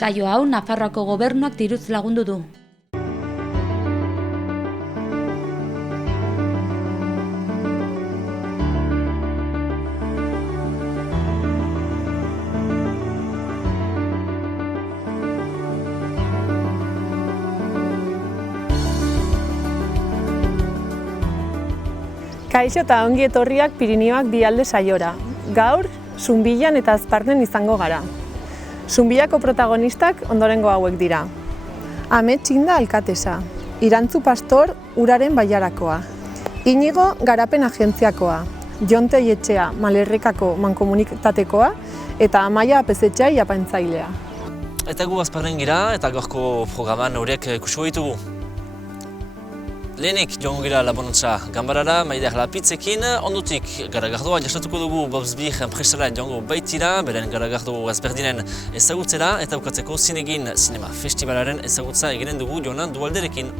Saio hau Nafarroako gobernuak diruz lagundu du. Kaixo eta ongi etorriak Pirinioak Bialde saiora. Gaur, Zunbilan eta Azparnen izango gara. Zunbilako protagonistak ondorengo hauek dira. Ame Txinda alkatesa, Irantzu Pastor uraren baiarakoa, Inigo Garapen agentziakoa, Jon Teietxea Malerrekako mankomunitatekoa eta Amaia Apezetxea apaintzailea. Eta gu Azparnen gira eta gaurko programan horiek ikusiko ditugu. Lehenik joango gira Labonontza ganbarara, Maider Lapitzekin, ondotik garagardoa jasatuko dugu Bobsbir enpresara joango baitira, beren garagardo ezberdinen ezagutzera eta bukatzeko Zinegin Zinema Festivalaren ezagutza eginen dugu Jonan Dualderekin.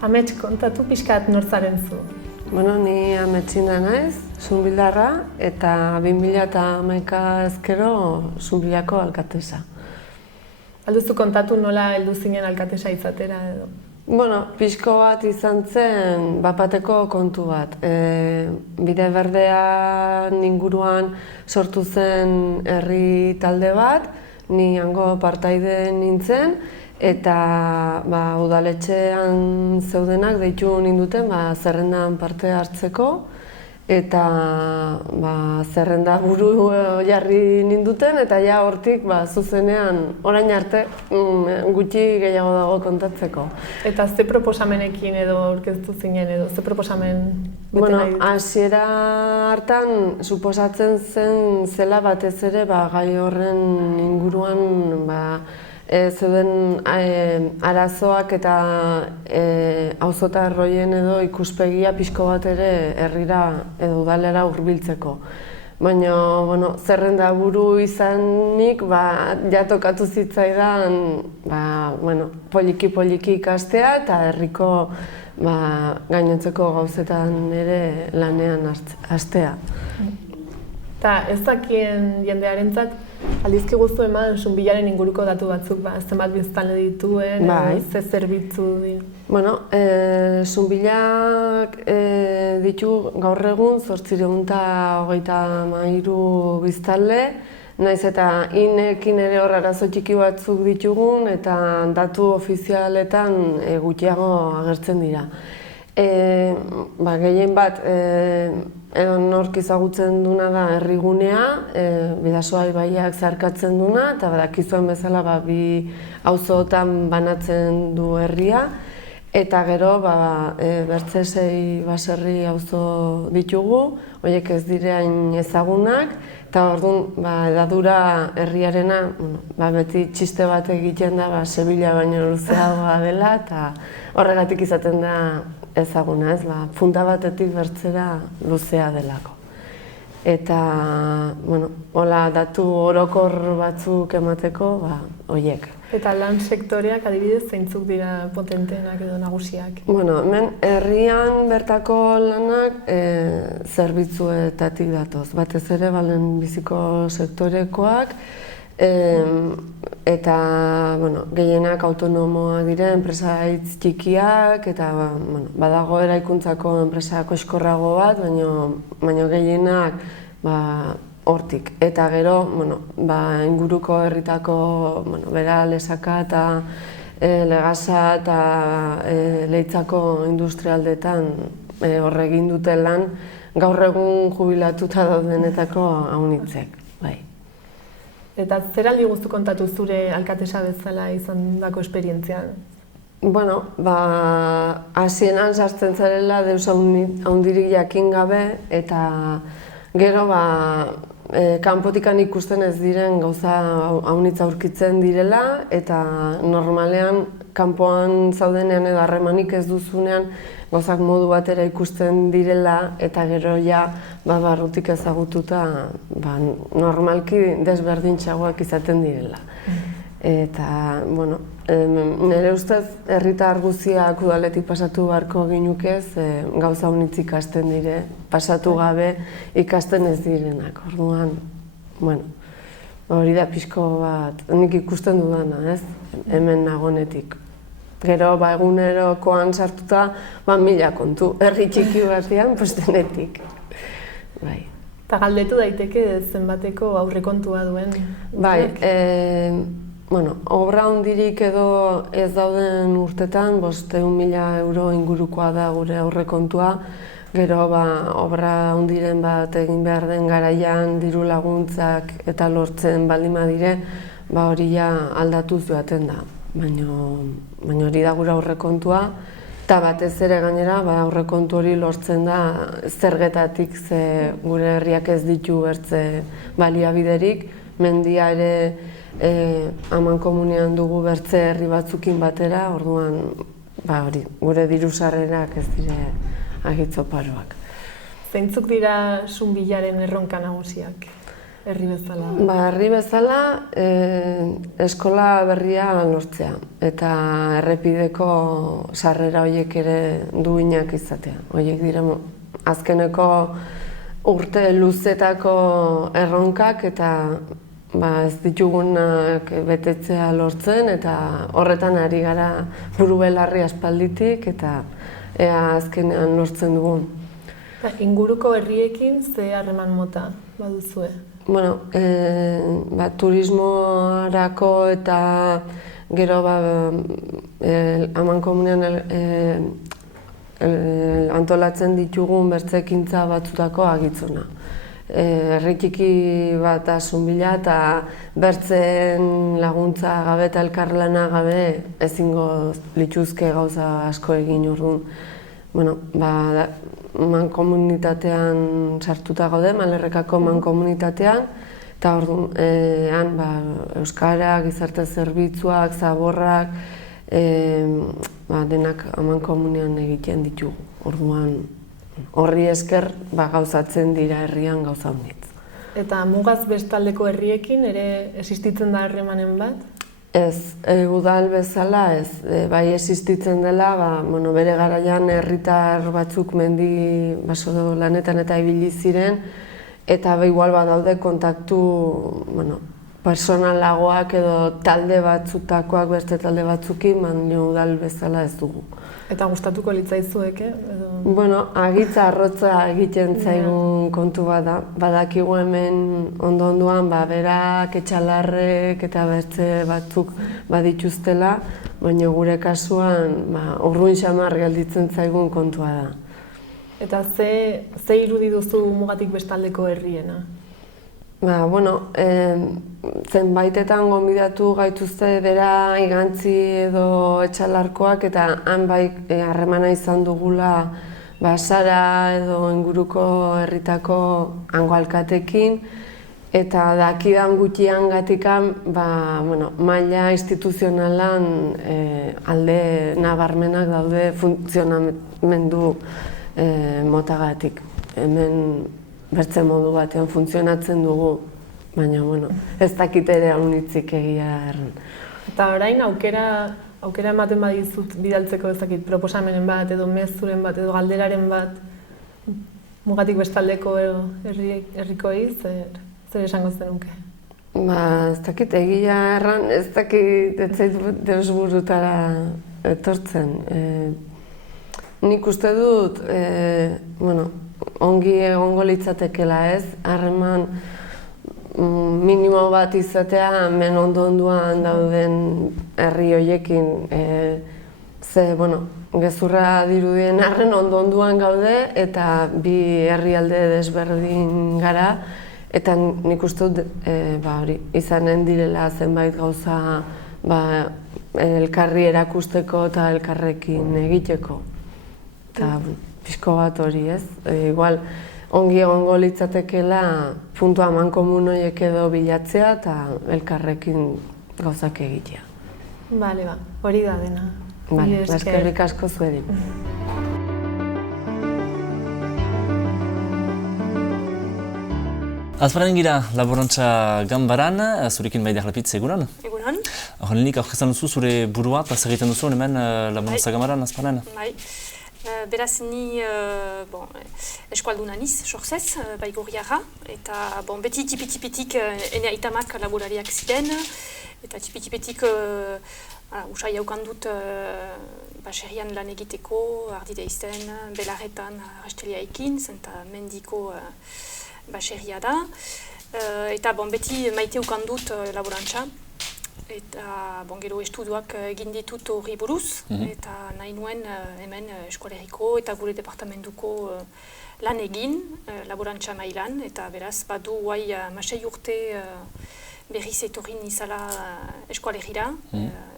Amets, kontatu pixkat nortzaren zu. Ni Ame Txinda naiz, Zunbilarra, eta 2011 ezkero Zunbilako alkatesa. Alduzu kontatu nola heldu zinen alkatesa izatera edo? Pixko bat izan zen bapateko kontu bat. Bide berdean inguruan sortu zen herri talde bat, ni hango partaide nintzen, eta udaletxean zeudenak deitu ninduten zerrendan parte hartzeko, eta zerrenda buru jarri ninduten, eta ja hortik zuzenean orain arte gutxi gehiago dago kontatzeko. Eta ze proposamenekin edo aurkeztu zinen edo, ze proposamen bete nahi ditu? Hasiera hartan suposatzen zen zela batez ere gai horren inguruan zeuden arazoak eta auzotarroien edo ikuspegia pixko bat ere herrira edo udalera hurbiltzeko. Baina, zerrenda buru izanik, ja tokatu zitzaidan poliki ikastea eta herriko gainontzeko gauzetan ere lanean hastea. Eta ez dakien jendearentzat, aldizki guztu eman Zunbilaren inguruko datu batzuk, zenbat biztanle dituen, ze zerbitzu dira? Zunbilak ditu gaur egun 823 biztanle, naiz eta inekin ere hor arazo txiki batzuk ditugun eta datu ofizialetan gutxiago agertzen dira. Gehien bat edo nork ezagutzen duna da herrigunea, Bidasoa ibaiak zeharkatzen duna, eta badakizuen bezala bi auzotan banatzen du herria, eta gero bertze 6 baserri auzo ditugu, horiek ez direain ezagunak, eta orduan edadura herriarena beti txiste bat egiten da Sevilla baino luzeagoa dela, eta horregatik izaten da ezaguna, punta batetik bertzera luzea delako. Eta, hola datu orokor batzuk emateko, horiek. Eta lan sektoreak adibidez zeintzuk dira potenteenak edo nagusiak? Hemen herrian bertako lanak zerbitzuetatik datoz. Batez ere lehenbiziko sektorekoak, eta gehienak autonomoak dira, enpresa hitz txikiak, eta badago eraikuntzako enpresa koxkorrago bat, baina gehienak hortik. Eta gero, inguruko herritako bera Lesaka eta Legasa eta Leitzako industrialdetan horre egin dute lan, gaur egun jubilatuta daudenetako haunitzek. Eta zer aldi guztu kontatu zure alkatesa bezala izandako esperientzian? Hasieran sartzen zarela deus handirik jakin gabe, eta gero kanpotikan ikusten ez diren gauza haunitza aurkitzen direla, eta normalean kanpoan zaudenean edo harremanik ez duzunean gauzak modu batera ikusten direla, eta gero barrutik ezagututa normalki desberdintxagoak izaten direla. Eta, bueno, nire ustez, herritar guztiak udaletik pasatu beharko ginukez, gauza honitz ikasten dire, pasatu gabe ikasten ez direnak. Orduan, bueno, hori da pixko bat, nik ikusten dudana, ez? Hemen nagonetik. Gero, egunerokoan sartuta, 1000 kontu, herri txiki batean, denetik. Bai. Eta galdetu daiteke zenbateko aurrekontua duen? Bai, obra hondirik edo ez dauden urtetan, 500.000 euro ingurukoa da gure aurrekontua. Gero, obra hondiren bat egin behar den garaian, diru laguntzak eta lortzen baldin badire, hori ja aldatuz joaten da. Baina hori da gure aurrekontua. Eta batez ere gainera, aurrekontu hori lortzen da zergetatik, ze gure herriak ez ditu bertze baliabiderik. Mendia ere amankomunean dugu bertze herri batzukin batera, orduan hori, gure diru sarrerak ez dire agitzoparoak. Zeintzuk dira Zunbillaren erronka nagusiak, herri bezala? Herri bezala, eskola berria lortzea eta errepideko sarrera horiek ere duinak izatea. Horiek dira azkeneko urte luzetako erronkak eta ez ditugunak betetzea lortzen eta horretan ari gara buru belarri aspalditik eta ea azkenean lortzen dugun. Inguruko herriekin ze harreman mota baduzue? Turismoarako eta gero amankomunean antolatzen ditugun bertze-ekintza batzutako agitzona. Herri txiki bat da Zunbilla eta bertzen laguntza gabe eta elkarlana gabe ezingo lituzke gauza asko egin orduan. Mankomunitatean sartuta gaude, Malerrekako mankomunitatean, eta orduan euskara, gizarte zerbitzuak, zaborrak, denak amankomunean egiten ditugu. Orduan horri esker gauzatzen dira herrian gauza honitz. Eta mugaz bestaldeko herriekin ere existitzen da harremanen bat? Ez, udal bezala ez. Bai existitzen dela, bere garaian herritar batzuk mendi baso lanetan eta ibili ziren, eta igual badaude kontaktu personalagoak edo talde batzutakoak beste talde batzukin, baina udal bezala ez dugu. Eta gustatuko litzaizueke? Agitza arrotza egiten zaigun kontu bat da. Badakigu hemen ondo-ondoan berak, etxalarrek eta bertze batzuk badituztela, baina gure kasuan urrun xamar gelditzen zaigun kontua da. Eta ze irudi duzu mugatik bestaldeko herriena? Zenbaitetan gonbidatu gaituzte bera igantzi edo etxalarkoak eta han harremana izan dugula Sara edo inguruko herritako hango alkatekin eta dakidan gutxian gatikan maila instituzionalan alde nabarmenak daude funtzionamendu motagatik. Hemen bertze modu batean funtzionatzen dugu, baina ez dakit ere haunitzik egia erran. Eta orain aukera ematen badizut bidaltzeko ez dakit proposamenen bat edo mezuren bat edo galderaren bat mugatik bestaldeko herrikoei zer esango zenuke? Ez dakit egia erran, ez dakit ez zait deus burutara etortzen. Nik uste dut, ongi egongo litzatekela ez, harreman minimo bat izatea hemen ondo-ondoan dauden herri horiekin. Gezurra dirudien arren ondo-ondoan gaude eta bi herrialde desberdin gara eta nik uste dut izanen direla zenbait gauza elkarri erakusteko eta elkarrekin egiteko. Eta pixko bat hori ez, igual ongi egongo litzatekela puntua amankomun horiek edo bilatzea eta elkarrekin gauzak egitea. Hori da dena. Eskerrik asko zueri. Azparen gira laborantza ganbaran, zurekin Maider Lapitz, egunon? egunon. Lehenik aurkezten duzu zure burua, eta zer egiten duzu hemen Laborantza Ganbaran, azpanen? Bai. Beraz ni eskualduna niz, sorzez, Baigorriarra, eta beti tipi-tipitik ene aitamak laborariak ziren, eta tipi-tipitik usai haukan dut baserrian lan egiteko, ardide izten, belarretan, arrasteliaikin, zenta mendiko baserria da. Eta beti maite haukan dut laborantza. Eta gero estuduak egin ditut horri buruz, eta nahi nuen hemen Eskoalerriko eta gure departamentuko lan egin, laborantza mailan, eta beraz badu guai 6 urte berriz etorri nizala Eskoalerrira,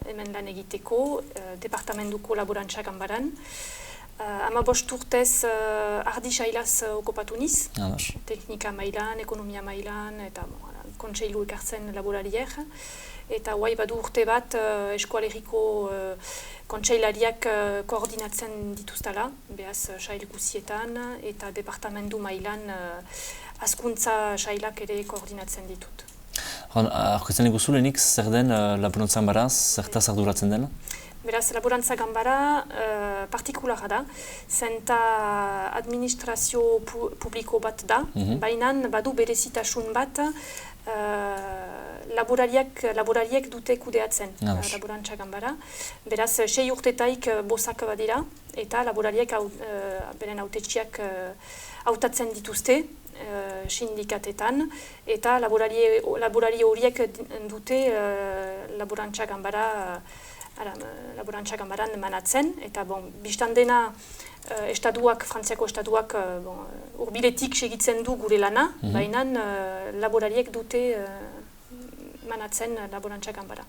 hemen lan egiteko, departamentuko laborantza Ganbaran. 15 urtez ardi sailaz okupatu niz, teknika mailan, ekonomia mailan, eta kontseilu ekartzen laborariek. Eta guai badu urte bat Eskoalerriko kontseilariak koordinatzen dituztala, behaz sail guzietan, eta departamentu mailan hazkuntza sailak ere koordinatzen ditut. Aurkezten iguzu lehenik, zer den Laborantza Ganbara, zertaz arduratzen den? Beraz, Laborantza Ganbara partikulara da, zenta administrazio publiko bat da, baina badu berezitasun bat, laborariek dute kudeatzen Laborantza Ganbara. Beraz, 6 urtetaik bosak badira, eta laborariek beren hautetsiak hautatzen dituzte sindikatetan, eta laborari horiek dute Laborantza Ganbaran manatzen, eta biztan dena Frantziako estatuak urbiletik segitzen du gure lana, baina laborariek dute manatzen Laborantza Ganbara.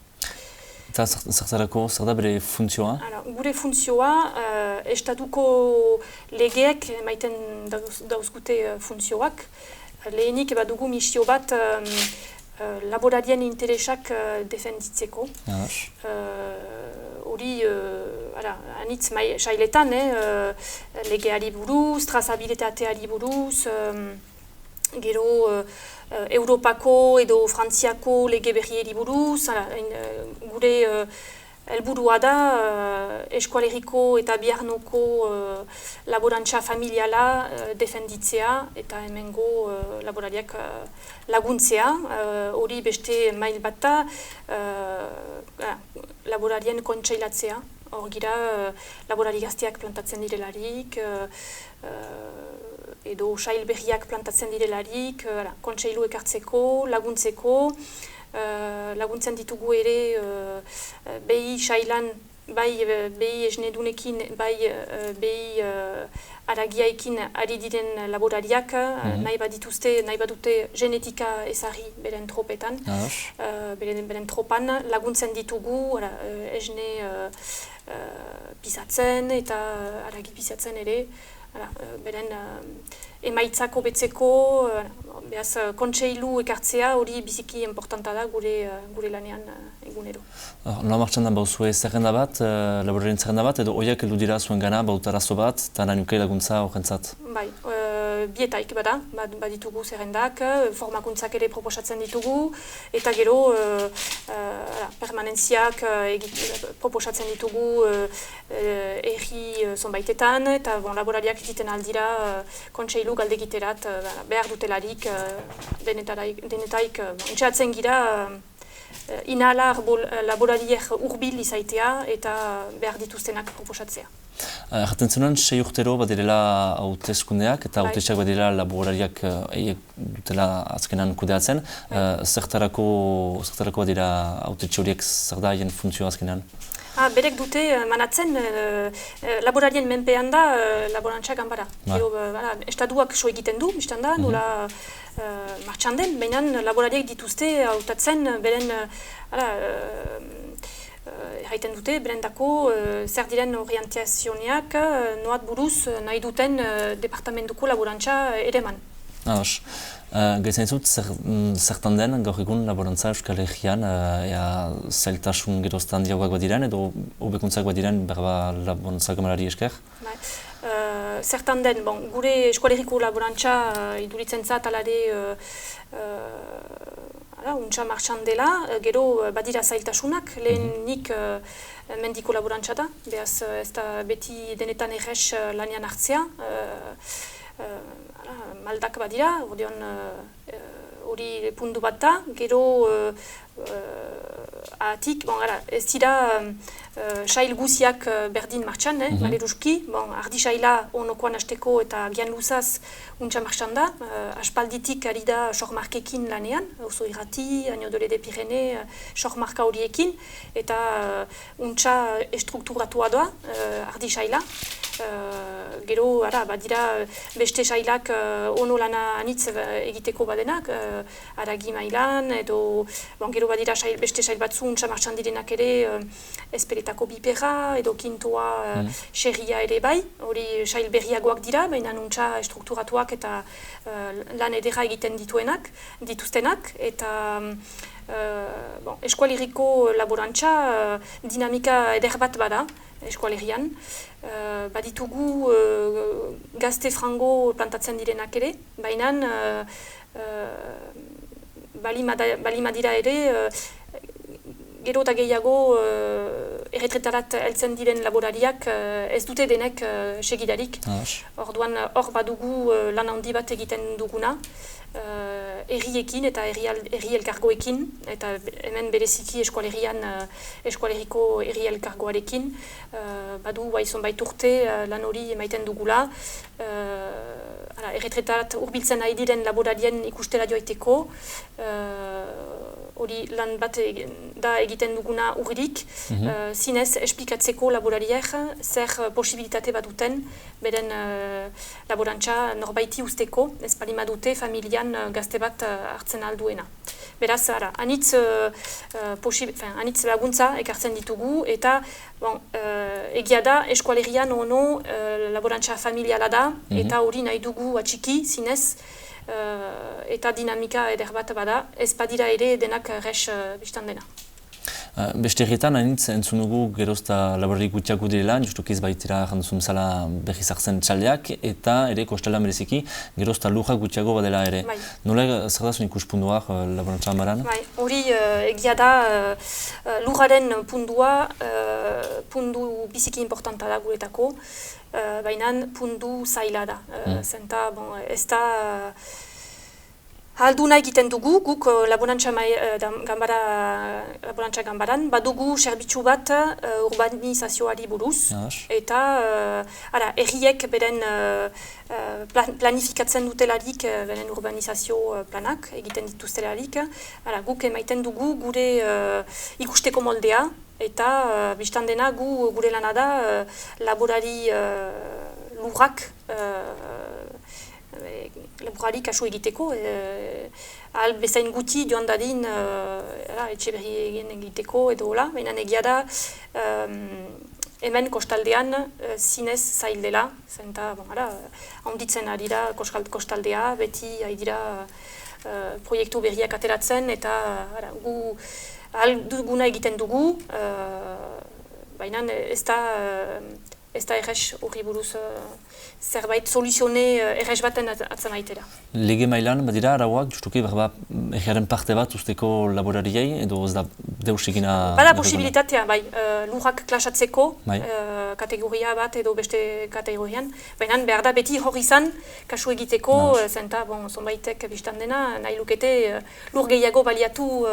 Eta zertarako, zer da bere funtzioa? Gure funtzioa, estatuko legeek emaiten dauzgute funtzioak. Lehenik badugu misio bat laborarien interesak defenditzeko. Hori, anitz sailetan, legeari buruz, trazabilitateari buruz, gero Europako edo Frantziako lege berrieri buruz, gure helburua da Eskoalerriko eta Biarnoko laborantza familiala defenditzea eta hemengo laborariak laguntzea. Hori beste mail bat da laborarien kontseilatzea. Hor gira laborari gazteak plantatzen direlarik, edo sail berriak plantatzen direlarik, kontseilu ekartzeko, laguntzeko. Laguntzen ditugu ere behi sailan, bai behi esnedunekin, bai behi aragiaikin ari diren laborariak, nahi badute genetika ezarri beren tropetan, beren tropan, laguntzen ditugu esne pisatzen eta aragi pisatzen ere, beren emaitzako betzeko, behaz kontseilu ekartzea hori biziki importanta da gure lanean egunero. Nola martxan da bauzue zerrenda bat, laborarien zerrenda bat, edo oiak heldu dira zuen gana, bautarazo bat, eta nahi nuke laguntza horrentzat? Bai, bietaik bada, baditugu zerrendak, formakuntzak ere proposatzen ditugu, eta gero permanentziak proposatzen ditugu erri zonbaitetan, eta laborariak egiten aldira kontseilu galdegiterat behar dutelarik denetaik entxeatzen gira inalar laborariek urbil izaitea eta behar dituztenak proposatzea. Jaten zenuen, 6 urtero badirela hauteskundeak eta hautesiak badirela laborariak dutela azkenan kudeatzen. Zertarako badira hautetxe horiek zer da haien funtzioa azkenan? Berek dute manatzen laborarien menpean da Laborantza Ganbara. Estatuak so egiten du, biztan da, nola martxan den, baina laborariek dituzte hautatzen beren erraiten dute, berendako zer diren orientazioneak noat buruz nahi duten departamentuko laborantza ereman. Gaitzen dut, zertan den gaur egun laborantza Euskal Herrian zailtasun gerozta handiagoak badiren edo hobekuntzak badiren berba Laborantza Ganbarari esker? Zertan den, gure Euskal Herriko laborantza iduritzen zat alare untsa martxan dela, gero badira zailtasunak, lehenik mendiko laborantza da, behaz ez da beti denetan errez lanian hartzea, maldak badira, hori puntu bat da, gero atik, ez dira sail guziak berdin martxan, maleruski, ardi saila onokoan hasteko eta gian luzaz untsa martxan da, aspalditik ari da sormarkekin lanean, oso irrati, Agno de de Pirene, sormarka horiekin, eta untsa estrukturatua doa, ardi saila. Gero, badira beste sailak ono lana anitz egiteko badenak, aragi mailan, edo gero badira beste sail batzu untsa martxan direnak ere esperetako biperra, edo kintoa xerria ere bai, hori sail berriagoak dira, baina untsa estrukturatuak eta lan edera egiten dituztenak, eta eskualeriko laborantza dinamika eder bat bada, eskualerian. Baditugu gazte frango plantatzen direnak ere, baina balimadira ere gero eta gehiago erretretarat heltzen diren laborariak ez dute denek segidarik. Orduan hor badugu lan handi bat egiten duguna, erriekin eta erri elkargoekin, eta hemen bereziki eskualeriko erri elkargoarekin, badu zonbait urte lan hori emaiten dugula, erretretarat hurbiltzen nahi diren laborarien ikustera joaiteko, hori lan bat da egiten duguna urrik, zinez esplikatzeko laborariek zer posibilitate bat duten beren laborantza norbaiti usteko, ez palima dute familian gazte bat hartzen alduena. Beraz, anitz laguntza ekartzen ditugu, eta egia da eskualerian ono laborantza familiala da, eta hori nahi dugu atxiki zinez, eta dinamika eder bat bada, ez badira ere denak res biztan dena. Beste herrietan, hainitz entzun dugu gerozta laborari gutxiago direla, justuki ez baitira janduzun bezala berriz hartzen txaldeak, eta ere kostalean bereziki gerozta lujak gutxiago badela ere. Nola zer da zuen ikuspunduak laborantza Ganbaran? Hori egia da lujaren pundua pundu biziki importanta da guretako, baina pundu zaila da. Zenta ez da Alduna egiten dugu, guk laborantza Ganbaran, badugu zerbitzu bat urbanizazioari buruz, eta herriek beren planifikatzen dutelarik, beren urbanizazio planak egiten dituztelarik, guk emaiten dugu gure ikusteko moldea, eta biztan dena gure lana da laborari lurrak laborari kasu egiteko, ahal bezain guti joan dadin etxe berri egiteko edo hola, baina egia da hemen kostaldean zinez zail dela, zenta handitzen ari da kostaldea, beti ari dira proiektu berriak ateratzen, eta gu ahal duguna egiten dugu, baina ez da errez horri buruz zerbait soluzione errez baten atzamaitera. Lege mailan, badira arauak, justuki erriaren parte bat usteko laborariei, edo ez da deus egina... Bada posibilitatea, lurrak klasatzeko, kategoria bat edo beste kategorian, baina behar da beti hor izan kasu egiteko, zenta zonbaitek biztan dena, nahi lukete lur gehiago baliatu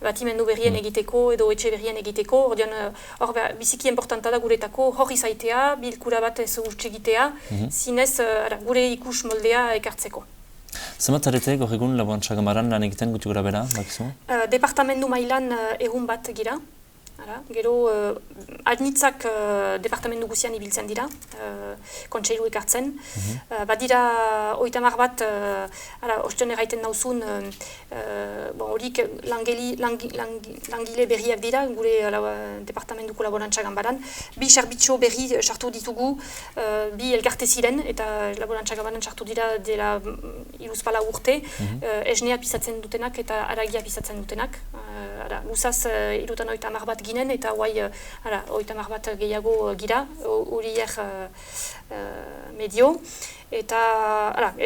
batimendu berrien egiteko edo etxe berrien egiteko, hor biziki importanta da guretako hor izaitea, bilkura bat ez egitea, zinez gure ikus moldea ekartzeko. Zenbat zarete gaur egun laborantza Ganbaran lan egiten guti gora bera, bakizu? Departamendu mailan egun bat gira. Gero, adnitzak departamendu guzian ibiltzen dira, kontseilu ekartzen. Badira, 30 bat, osten erraiten nauzun, horik langile berriak dira, gure departamenduko laborantza Ganbaran. Bi zerbitzu berri sartu ditugu, bi elkarte ziren, eta laborantza Ganbaran sartu dira dela iruzpala urte, esnea pisatzen dutenak eta aragia pisatzen dutenak. Luzaz, 30 bat ginen, eta guai 30 bat gehiago gira, horiek medio. Eta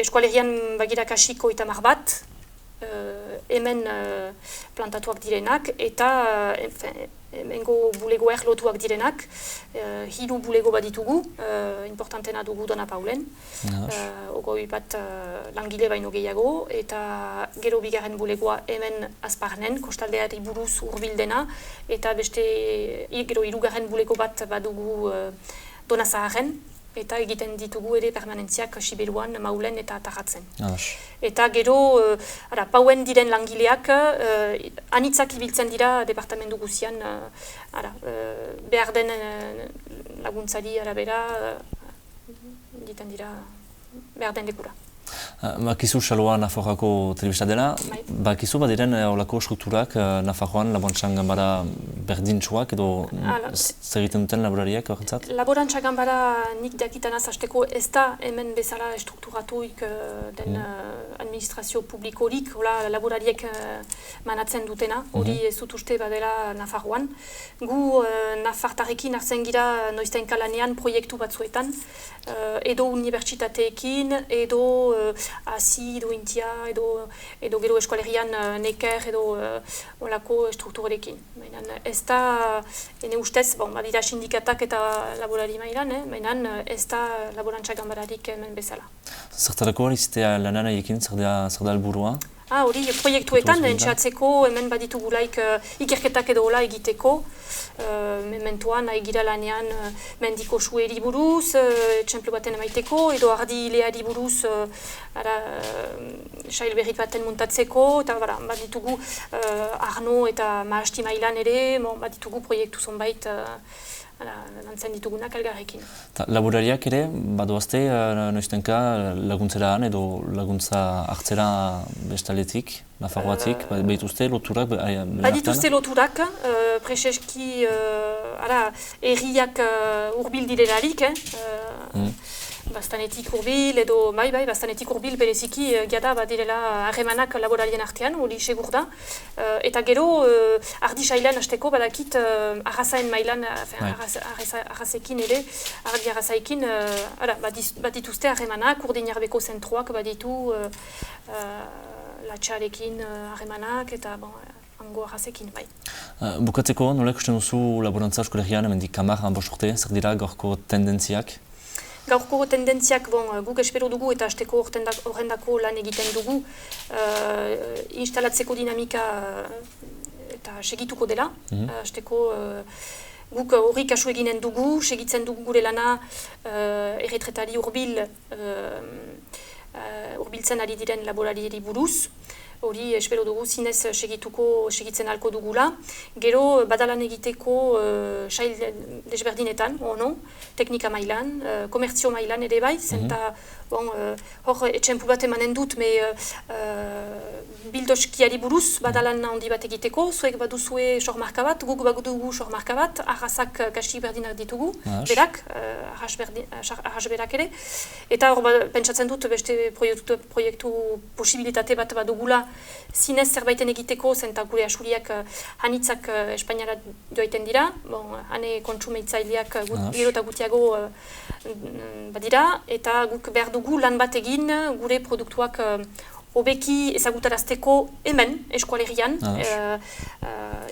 eskualerian bagira kasiko 30 bat, hemen plantatuak direnak eta hemengo bulegoak lotuak direnak. 3 bulego bat ditugu, importantena dugu Dona Paulen, ogoi bat langile baino gehiago, eta gero bigarren bulegoa hemen Azparnen, kostaldeari buruz hurbil dena, eta beste gero 3. bulego bat badugu Dona Zaharren, eta egiten ditugu ere permanentziak Siberuan, Maulen eta Tarratzen. Eta gero, pauen diren langileak, anitzak ibiltzen dira departamentu guzian, behar den laguntzari arabera, egiten dira behar den lekura. Bakizu Xaloa Nafarroako telebista dela, bakizu badiren olako strukturak Nafarroan laborantza ganbara berdintsuak edo zer egiten duten laborariak horretzat? Laborantza ganbara nik diakitanaz hasteko ez da hemen bezala strukturatuik den administrazio publikorik, laborariek manatzen dutena, hori ez dut uste badela Nafarroan. Gu Nafartarrekin hartzen gira noiztenka lanean proiektu batzuetan, edo unibertsitateekin, edo hasi edo intia, edo gero eskualerian neker edo olako strukturekin. Ez da, ene ustez, badira sindikatak eta laborari mailan, ez da laborantza ganbararik hemen bezala. Zertarako alizitea lanan haiekin, zer da helburua? Hori proiektuetan, entxatzeko, hemen baditugulaik ikerketak edo hola egiteko. Mementoan, nahi gira lanean mendiko sueri buruz, txemplo baten emaiteko, edo ardi ileari buruz sail berri baten muntatzeko, eta baditugu Arno eta Mahasti mailan ere, baditugu proiektu zonbait lantzen ditugunak elgarrekin. Laborariak ere, badoazte, noiztenka laguntzeraan edo laguntza hartzera bestaletik, Nafarroatik, badituzte loturak? Badituzte loturak, preseski erriak hurbil direlarik, bastanetik hurbil edo bastanetik hurbil bereziki giada badirela harremanak laborarien artean, hori segur da. Eta gero ardi sailan hasteko badakit arrazaen mailan, arrazekin ere, ardi arrazaekin badituzte harremanak, urdinarbeko zentroak baditu latxarekin harremanak eta hango arrazekin, bai. Bukatzeko, nola ikusten duzu laborantza eskolegian, hemendik 10-15 urte, zer dira gaurko tendentziak? Gaurko tendentziak, guk espero dugu eta hasteko horrendako lan egiten dugu instalatzeko dinamika eta segituko dela. Hasteko guk horri kasu eginen dugu, segitzen dugu gure lana erretretari hurbiltzen ari diren laborarieri buruz. Hori espero dugu zinez segitzen halko dugula. Gero badalan egiteko sail desberdinetan, teknika mailan, komertzio mailan ere bai, zenta hor etxempu bat emanen dut, bildoskiari buruz badalan handi bat egiteko, zuek baduzue sormarka bat, guk badugu sormarka bat, arrazak kasi berdinak ditugu, berak, arras berak ere, eta hor pentsatzen dut beste proiektu posibilitate bat badugula zinez zerbaiten egiteko, zenta gure asuriak hanitzak Espainiara joaiten dira, hane kontsumitzaileak gero eta gutiago badira, eta guk behar dugu lan bat egin gure produktuak hobeki ezagutarazteko hemen eskualerian,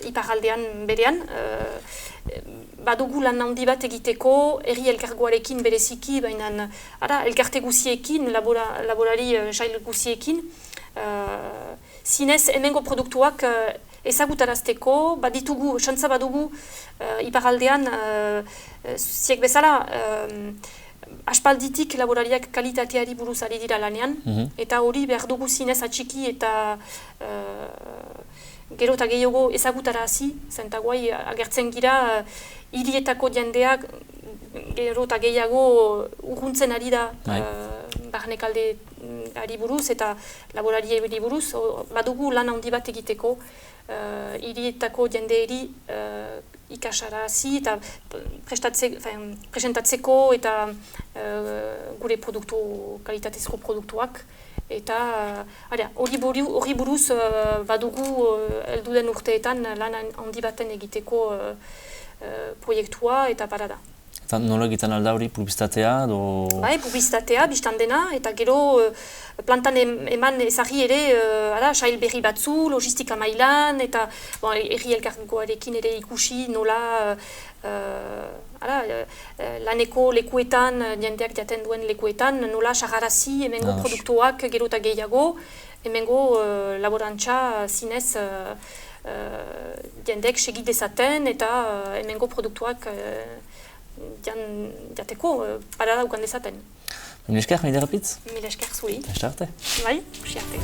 iparraldean berean. Badugu lan handi bat egiteko, herri elkargoarekin bereziki, baina elkarte guziekin, laborari sail guziekin, zinez hemengo produktuak ezagutarazteko, baditugu, xantza badugu iparraldean, ziek bezala, aspalditik laborariak kalitateari buruz ari dira lanean, eta hori behar dugu zinez atxiki eta gero eta gehiago ezagutarazi, zenta guai agertzen gira hirietako jendeak gero eta gehiago urruntzen ari da barnekaldeari buruz eta laborariari buruz, badugu lan handi bat egiteko hirietako jendeeri ikasarazi eta presentatzeko eta gure kalitatezko produktuak. Eta hori buruz badugu helduden urteetan lan handi baten egiteko proiektua eta parada. Eta nola egiten alda hori publizitatea? Bai, publizitatea, biztan dena, eta gero plantan eman ezagri ere sail berri batzu, logistika mailan, eta erri elkargoarekin ere ikusi nola laneko lekuetan, jendeak jaten duen lekuetan, nola sagarazi hemengo produktuak gero eta gehiago, hemengo laborantza zinez jendeek segi dezaten eta hemengo produktuak jateko para daukan dezaten. Mil esker, Maite Rapitz? Mil esker zuri. Eta arte. Bai, usi arte.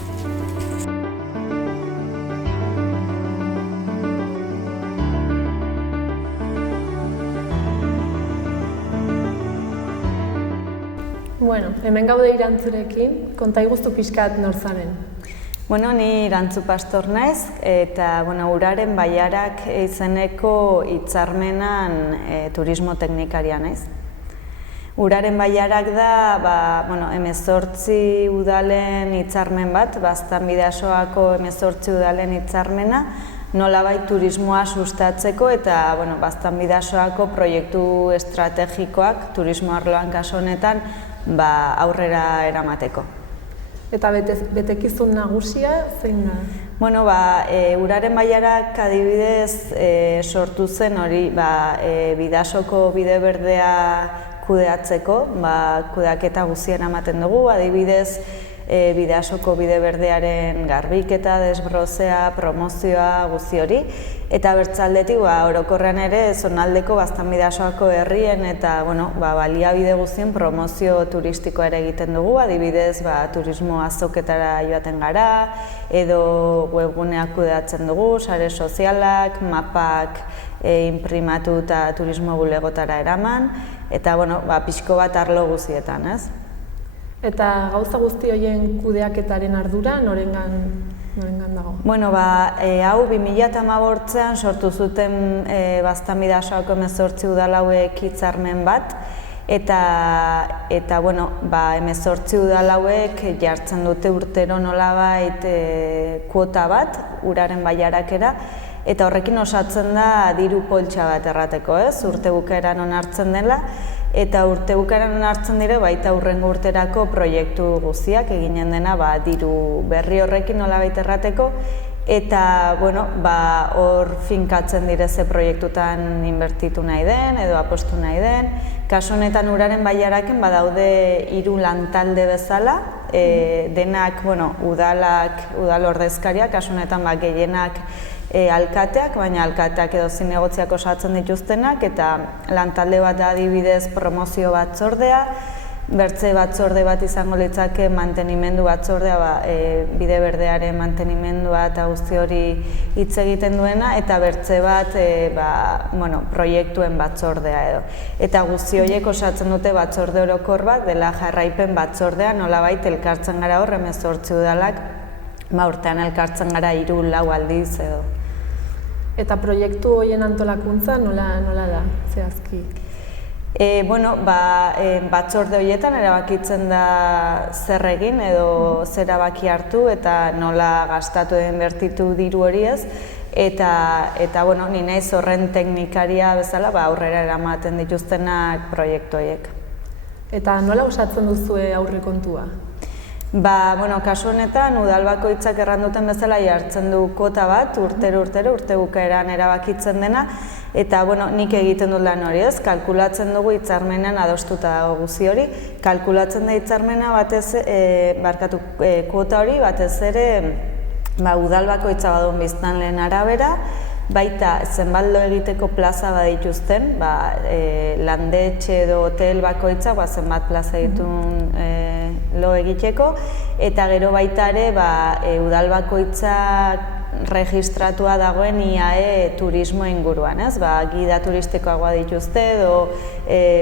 Bueno, hemen gaude Irantzurekin, konta iguzu pixkat norzaren. Bueno, ni Irantzu Pastor naiz, eta Uraren Bailarak izeneko hitzarmenan turismo teknikaria naiz. Uraren Bailarak da 18 udalen hitzarmen bat, Baztan Bidasoako 18 udalen hitzarmena, nolabait turismoa sustatzeko eta Baztan Bidasoako proiektu estrategikoak turismo arloan kasu honetan aurrera eramateko. Eta betekizun nagusia zein da? Uraren Bailarak adibidez sortu zen hori Bidasoko bide berdea kudeatzeko, kudeaketa guzien ematen dugu, adibidez Bidasoko bide berdearen garbiketa, desbrozea, promozioa, guzti hori. Eta bertzaldetik orokorrean ere zonaldeko Baztan Bidasoako herrien eta baliabide guztien promozio turistikoa ere egiten dugu, adibidez turismo azoketara joaten gara, edo webguneak kudeatzen dugu, sare sozialak, mapak inprimatu eta turismo bulegotara eraman, eta pixko bat arlo guztietan, ez? Eta gauza guzti horien kudeaketaren ardura norengan dago? Hau 2018an sortu zuten Baztan Bidasoako 18 udalauek hitzarmen bat, eta 18 udalauek jartzen dute urtero nolabait kuota bat, Uraren Bailarakera, eta horrekin osatzen da diru poltsa bat errateko, ez? Urte bukaeran onartzen dela, eta urte bukaeran onartzen dire baita hurrengo urterako proiektu guztiak eginen dena diru berri horrekin nolabait errateko, eta hor finkatzen dire ze proiektutan inbertitu nahi den edo apostu nahi den. Kasu honetan Uraren Bailaraken badaude 3 lantalde bezala, denak udal ordezkariak, kasu honetan gehienak alkateak, baina alkateak edo zinegotziak osatzen dituztenak, eta lantalde bat adibidez promozio batzordea, bertze batzorde bat izango litzake mantenimendu batzordea, bide berdearen mantenimendua eta guzti hori hitz egiten duena, eta bertze bat proiektuen batzordea edo. Eta guzti horiek osatzen dute batzorde orokor bat, dela jarraipen batzordea, nolabait elkartzen gara hor 18 udalak, urtean elkartzen gara 3-4 aldiz edo. Eta proiektu horien antolakuntza nola da, zehazki? Batzorde horietan erabakitzen da zer egin edo zer erabaki hartu eta nola gastatu inbertitu diru hori ez. Eta ni naiz horren teknikaria bezala aurrera eramaten dituztenak proiektu horiek. Eta nola osatzen duzue aurrekontua? Kasu honetan, udal bakoitzak erranduten bezala jartzen du kota bat, urte bukaeran erabakitzen dena, eta nik egiten dut lan hori ez, kalkulatzen dugu hitzarmenean adostuta dago guzti hori, kalkulatzen da hitzarmena kuota hori batez ere udal bakoitza badun biztanleen arabera, baita zenbaldo egiteko plaza badituzten, landetxe edo hotel bakoitza zenbat plaza ditun lo egiteko, eta gero baita ere udal bakoitza registratua dagoen IAE turismo inguruan, ez? Gida turistikoagoa dituzte edo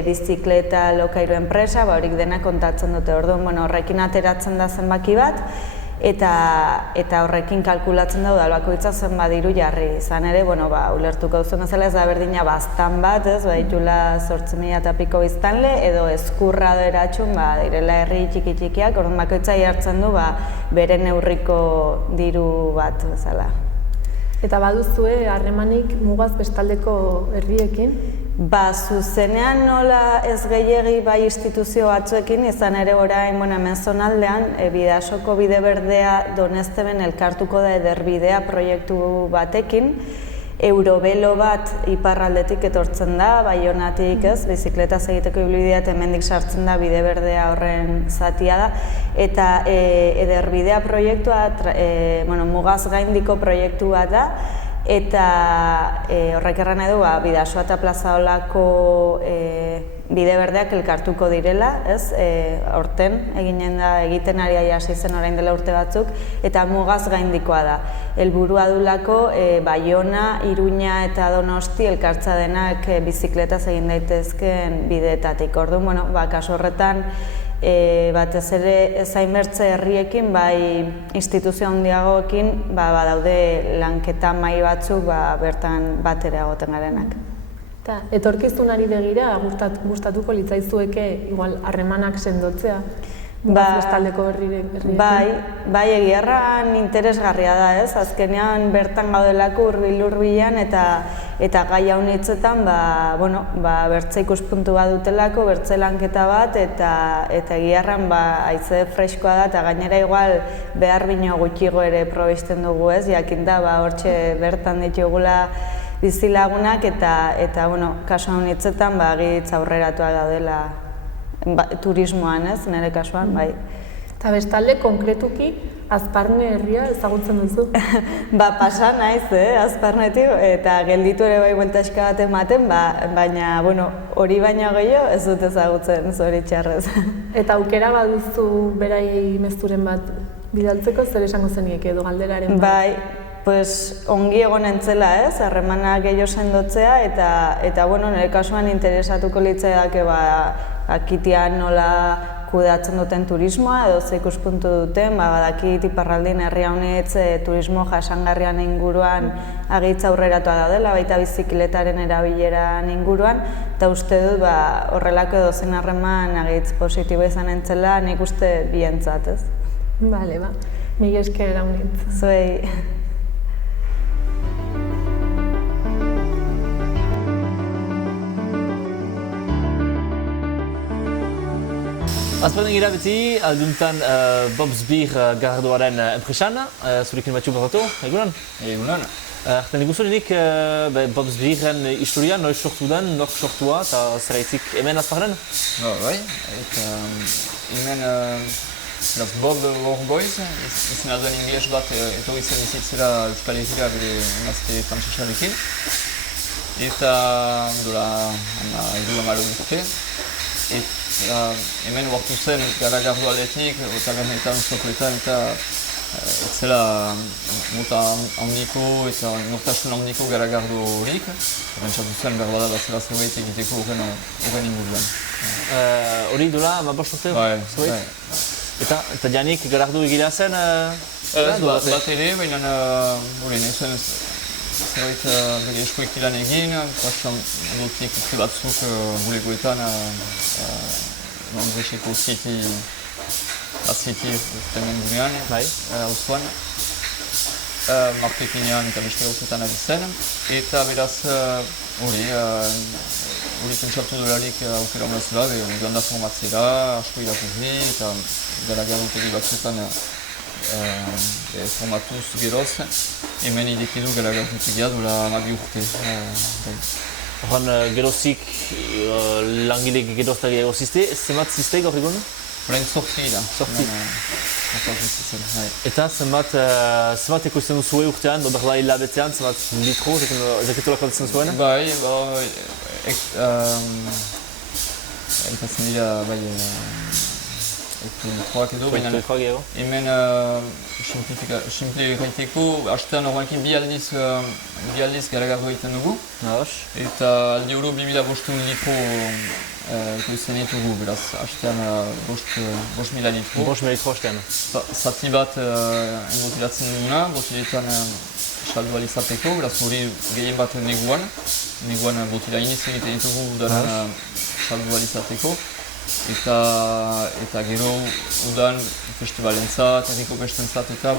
bizikleta lokairu enpresa, horik dena kontatzen dute. Orduan, horrekin ateratzen da zenbaki bat, eta horrekin kalkulatzen da udal bakoitza zenbat diru jarri. Izan ere, ulertuko duzuen bezala ez da berdina baztan bat, ez? Ditula 8.000 eta piko biztanle, edo eskurra eratxun, direla herri txiki-txikiak, orduan bakoitza jartzen du bere neurriko diru bat bezala. Eta baduzue harremanik mugaz bestaldeko herriekin? Zuzenean nola ez gehiegi bai instituzio batzuekin, izan ere orain hemen zonaldean, Bidasoko bide berdea Donesteben elkartuko da ederbidea proiektu batekin, Eurobelo bat iparraldetik etortzen da, Baionatik bizikletaz egiteko ibilbidea eta hemendik sartzen da bide berdea horren zatia da, eta ederbidea proiektua, mugaz gaindiko proiektu bat da, eta horrek erran edu, Bidasoa eta Plazaolako bide berdeak elkartuko direla, aurten egiten ari hasi zen orain dela urte batzuk, eta mugaz gaindikoa da. Helburua dulako Baiona, Iruña eta Donosti elkartza denak bizikletaz egin daitezkeen bideetatik. Orduan, kasu horretan, batez ere ezain bertze herriekin, bai instituzio handiagoekin, badaude lanketa mahai batzuk bertan batera egoten garenak. Eta etorkizunari begira gustatuko litzaizueke igual harremanak sendotzea? Bestaldeko herriekin? Bai, egiarran interesgarria da, azkenean bertan gaudelako hurbil-hurbilan eta gai haunitzetan bertze ikuspuntu bat dutelako, bertze lanketa bat eta egiarran haize freskoa da eta gainera igual behar bino gutxigo ere probesten dugu, jakinda hortxe bertan ditugula bizilagunak eta kasu haunitzetan gitz aurreratuak daudela turismoan, nire kasuan, bai. Eta bestalde, konkretuki, Azparne herria ezagutzen duzu? Pasa naiz, Azparnetik, eta gelditu ere bai bueltaxka bat ematen, baina, hori baina gehiago ez dut ezagutzen zoritxarrez. Eta aukera baduzu berai mezuren bat bidaltzeko, zer esango zenieke edo galderaren bat? Bai, ongi egon entzela, harremanak gehiago sendotzea, eta nire kasuan interesatuko litzaiake akitian nola kudeatzen duten turismoa edo ze ikuspuntu duten, badakit iparraldin herri honetz turismo jasangarrian inguruan agitz aurreratua daudela, baita bizikletaren erabileran inguruan, eta uste dut horrelako edozein harreman agitz positibo izan entzela, nik uste bientzat, Bale, mila esker haunitz. Zuei. Azparnen gira beti, alduntan Bob's Beer garradoaren enpresan, zurekin batxu batatu, egunan? Egunan. Arten iguzulenik Bob's Beeren historia, noiz sortu den, nork sortua eta zeraitzik hemen Azparnen? Bai, eta hemen Bob Workboys, izena duen ingles bat etorri zen bizitzera Euskal Herrira bere emazte frantsesarekin. Eta dola hiru urte. Hemen uartu zen garagardo aldetik, tabernetan, sokletan eta ez zela mota handiko eta nortasun handiko garagardo horik. Pentsatu zen behar bada zela zerbait egiteko horren inguruan. Hori dola, bost urte? Bai. Eta janik garardo egira zen? Bat ere, baina nahi zuen zerbait bere eskuek lan egin, pasan dotik urte batzuk bulegoetan Andreseko City temen gurean, auzoan, marketingean eta beste gauzetan ari zen, eta beraz hori pentsatu dolarik aukera hona zela, ganda formatzera, asko irakurri eta garagarutegi batzuetan formatuz geroz, hemen idekidu garagartutegia duela 12 urte. Horren gerozik langilek geroztak egozizte, zenbat zizte gaur egun? Horain sorti da. Eta zenbat ekoizten duzue urtean, oberda hilabetean, zenbat litro, zeketolak altzen zuen? Bai, elpatzen dira, troak edo, baina hemen simple gaiteko, hastean normalki bi aldiz garagardo egiten dugu. Eta aldi euro 2500 litro ekoizten ditugu, beraz, hastean 5.000 litro. 5.000 litro hastean. Zati bat enbotilatzen duguna, botiletan saldu alizateko, beraz hori gehien bat neguan botila iniz egiten ditugu udaren saldu alizateko. Eta gero udan festivalentzat, herriko bestentzat eta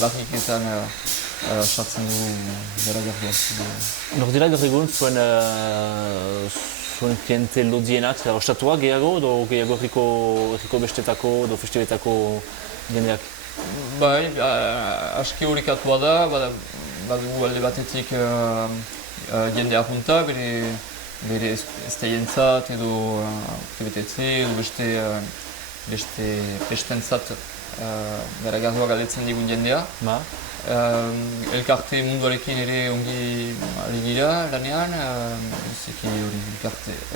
barriketan sartzen dugu garagardoa. Nor dira gaur egun zuen kliente lodienak, ostatuak gehiago, edo gehiago herriko bestetako, edo festibetako jendeak? Bai, aski horrekatua da, badugu alde batetik jende arrunta, bere esteientzat edo urtebetetze edo beste festentzat garagardoa galdetzen digun jendea. Elkarte munduarekin ere ongi ari gira lanean,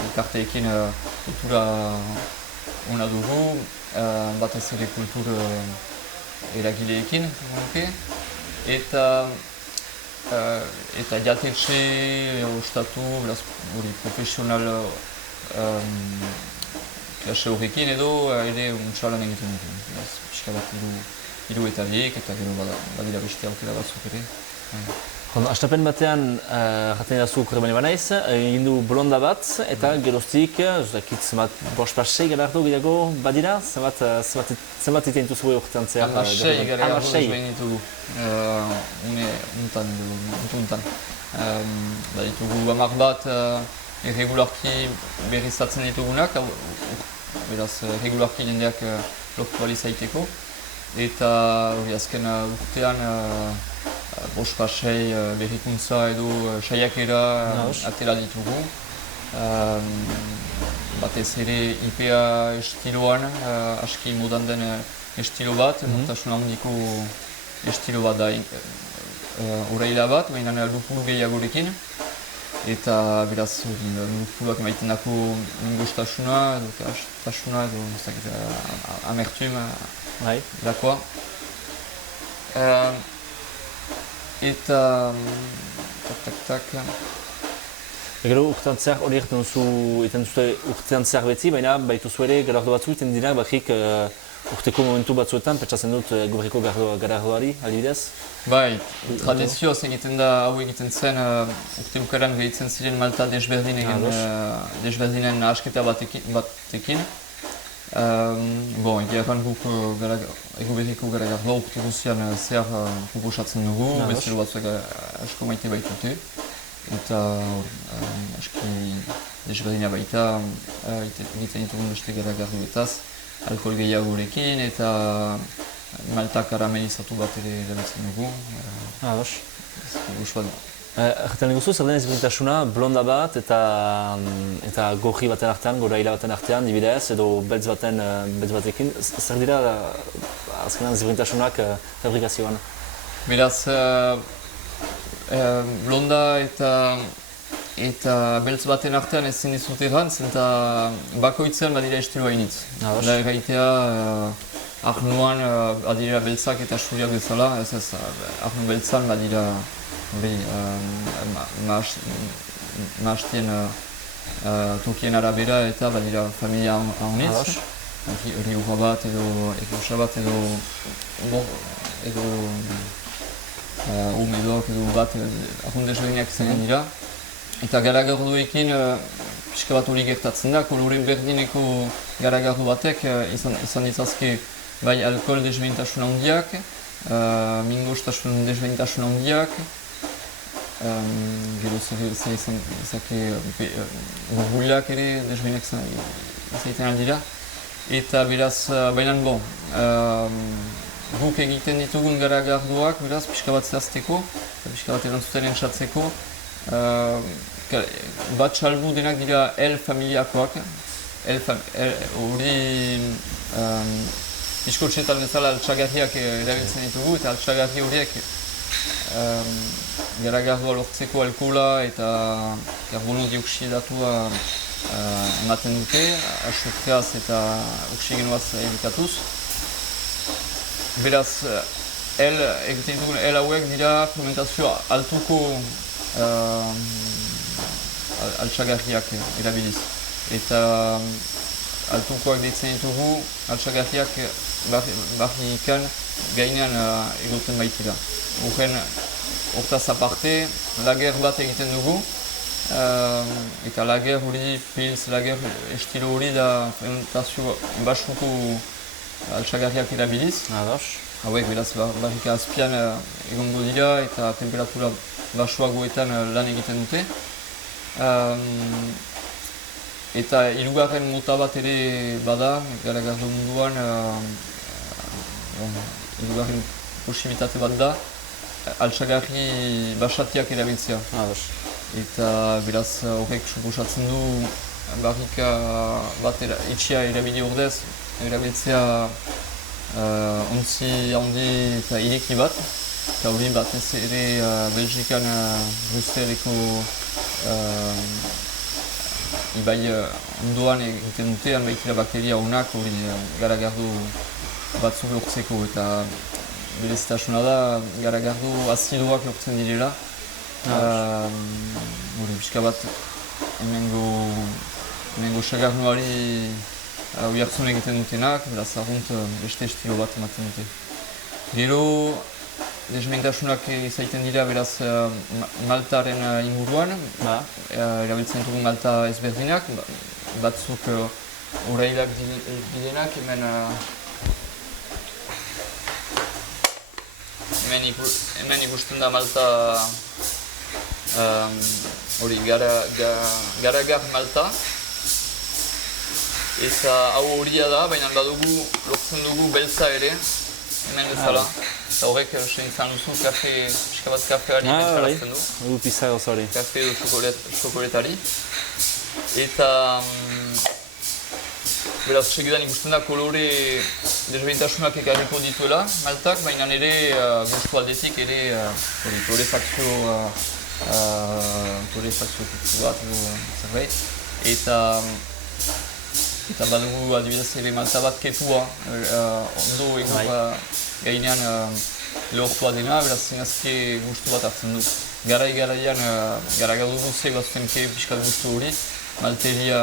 elkarteekin kultura ona dugu, batez ere kultur eragileekin, eta jatetxe, ostatu, profesional klase horrekin edo ere untxalan egiten dugu. Pixka bat hiru eta biek eta gero badira beste aukera batzuk ere. Astapen batean, jaten dazu korrebane banaiz, egin du blonda bat eta geroztik, bost pasei galardo gehiago badira? Zenbat iten duzu urtean zehar? Hamasei galardo ezbein ditugu, untan. Ditugu 10 bat irregularki berrizatzen ditugunak, beraz irregularki jendeak lortu alizaiteko. Eta azken urtean bost pasei berrikuntza edo saiakera atera ditugu. Batez ere IPA estiloan, aski modan den estilo bat, nortasun handiko estilo bat da horreila bat, baina lupul gehiagorekin. Eta beraz lupulak emaiten dako lingostasuna, edo amertuim dakoa. Eta Gero urtean zehar hori egiten duzute urtean zehar beti, baina baituzu ere galardo batzu egiten dira bakrik urteko momentu batzuetan, pentsatzen dut Goberriko galardoari, adibidez? Bai, tradizioz egiten da, hau egiten zen urte bukaran gehitzen ziren Malta desberdinen asketa batekin. Egia erran guk Goberriko garagardoa urte guzian zehar proposatzen dugu, bezero batzuek asko maite baitute. Eta aski desberdina baita egiten ditugun beste garagardoetaz, alkohol gehiagorekin eta malta karamelizatu bat ere erabiltzen dugu. Jaten diguzu, zer den ezberdintasuna blonda bat eta gorri baten artean, goraila baten artean, dibidez, edo beltz batekin. Zer dira azkenan ezberdintasunak fabrikazioan? Beraz, blonda eta beltz baten artean ezin dizut erran, zenta bakoitzen badira estiloa initz. Da erraitea, arnuan badira beltzak eta suriak bezala, arnu beltzan badira maastien tokien arabera eta badira familia haunitz. Riuha bat edo ekosa bat edo umedok edo bat ahunde ezberdinak izanen dira. Eta garagardoekin pixka bat hori gertatzen da, koloren berdineko garagardo batek izan ditzazke bai alkohol desberdintasun handiak, mingostasun desberdintasun handiak, gero zer izan izake gorguliak ere desberdinak izaiten aldira. Eta beraz, baina guk egiten ditugun garagardoak, beraz, pixka bat zehazteko, pixka bat erantzuten entzatzeko, bat salbu denak dira L familiakoak. Hori bizkotxetan bezala altxagarriak erabiltzen ditugu eta altxagarri horiek garagardoa lortzeko alkohola eta karbono dioksidatua ematen dute, asukreaz eta oksigenoaz ebikatuz. Beraz, egiten ditugun L hauek dira fermentazio altuko altxagarriak erabiliz. Eta altukoak deitzen ditugu, altxagarriak barrikan gainean egoten baitira. Hortaz aparte, lager bat egiten dugu, eta lager hori, pilz lager estilo hori da fermentazio basuko altxagarriak erabiliz. hauek beraz barrika azpian egongo dira eta temperatura baxuagoetan lan egiten dute. Eta hirugarren mota bat ere bada, garagardo munduan, hirugarren posibilitate bat da, altsagarri basatiak erabiltzea. Eta beraz horrek suposatzen du barrika bat itxia erabili ordez, erabiltzea ontzi handi eta ireki bat. Eta hori batez ere Belgikan Bruseleko ibai ondoan egiten dute, baitira bakteria honak hori garagardo batzuk lortzeko eta berezitasuna da garagardo azidoak lortzen direla. Pixka bat hemengo sagarnoari oihartzun egiten dutenak, beraz argunt beste estilo bat ematen dute. Gero desmentasunak izaiten dira beraz maltaren inguruan, erabiltzen dugu malta ezberdinak, batzuk orailak direnak, hemen ikusten da malta hori garagar malta, eta hau horia da, baina badugu lortzen dugu beltza ere, hemen bezala. Eta horrek segin duzu pixka bat kafeari mentxarazten du. Pizarro zori. Kafe edo xokoletari. Eta beraz segidan ikusten da kolore desberdintasunak ekarriko dituela maltak, baina ere gustu aldetik ere torrefakzio bat edo zerbait. Eta badugu adibidez ere malta bat ketua, ondo egon gainean lehortua dena, beraz zinazke gustu bat hartzen du. Garai-garaian garagardo guztiak baztenke pixkat gustu hori, malteria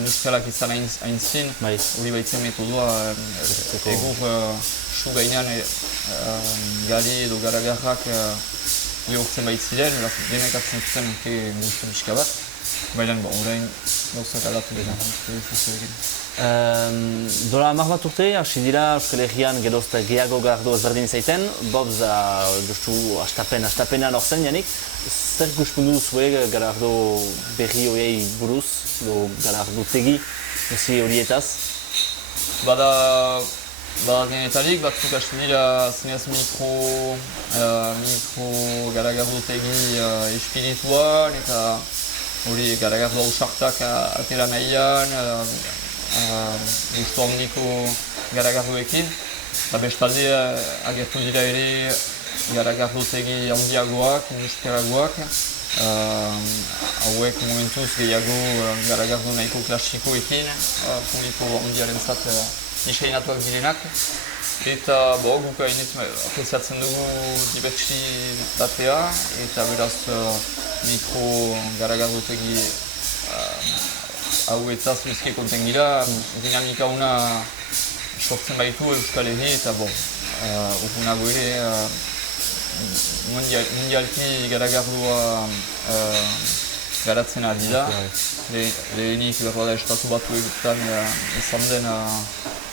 industrialak izan aintzin, hori baitzen metodua egur su gainean gari edo garagarrak lehortzen baitziren, beraz denek hartzen zuten gustu pixka bat. Baina, orain gauzak aldatu dira. Dola 10 bat urte, hasi dira Euskal Herrian gerozta gehiago gardo ezberdin izaiten, Bobz justu hastapenean orzen janik. Zer ikuspundu zue garardo berri horiei buruz, garardo tegi, ezi horietaz? Bada genetarik, batzuk hasi dira zinez mikro garagardo tegi espirituan eta hori garagardo ausartak atera nahian, gustu handiko garagardoekin. Bestalde agertu dira ere garagardotegi handiagoak, industrialagoak. Hauek momentuz gehiago garagardo nahiko klasikoekin, publiko handiarentzat diseinatuak direnak. Eta guk hainitz apreziatzen dugu dibertsitatea eta beraz mikro garagardotegi hauetaz bizke konten gira, dinamika una sortzen baitu Euskal Herri eta urgunago ere mundialki garagardoa garatzen ari da. Lehenik berroa da estatu batuetan izan den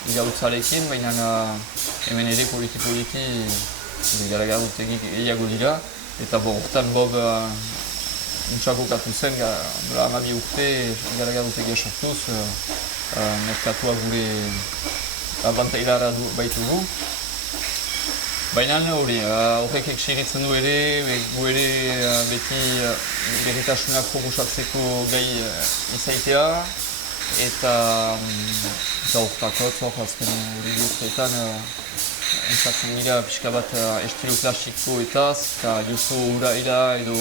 igautzarekin, baina hemen ere poliki garagardotegi gehiago dira. Eta horretan Bob untxako katu zen, 12 urte garagardotegia sortuz, merkatua gure abantailara baitugu. Baina horrek eksiritzen du ere, gu ere beti berritasunak fokusatzeko gai izaitea. Eta horretakot, azken hori urteetan entzatzen dira pixka bat estilo klasikoetaz, eta justu uraila edo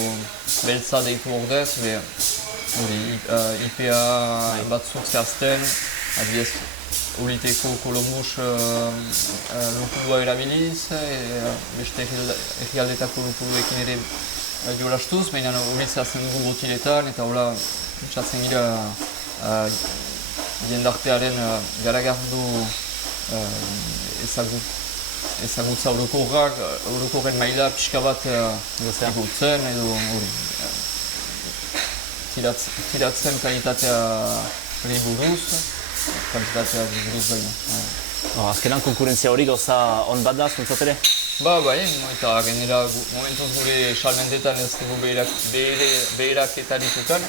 beltza deitu ordez, IPA batzuk zehazten, adibidez Oliteko Columbus lupulua erabiliz, beste herrialdetako lupuluekin ere jolastuz, baina hori zehazten dugu botiletan, eta hola entzatzen dira jendartearen garagardo ezagutza orokorren maila pixka bat igutzen edo tiratzen kalitatea buruz, baina. Azkenan konkurentzia hori gauza on bat da, zuntzat ere? Bai, eta gainera momentuz gure salmentetan ez dugu beheraketarik ukan,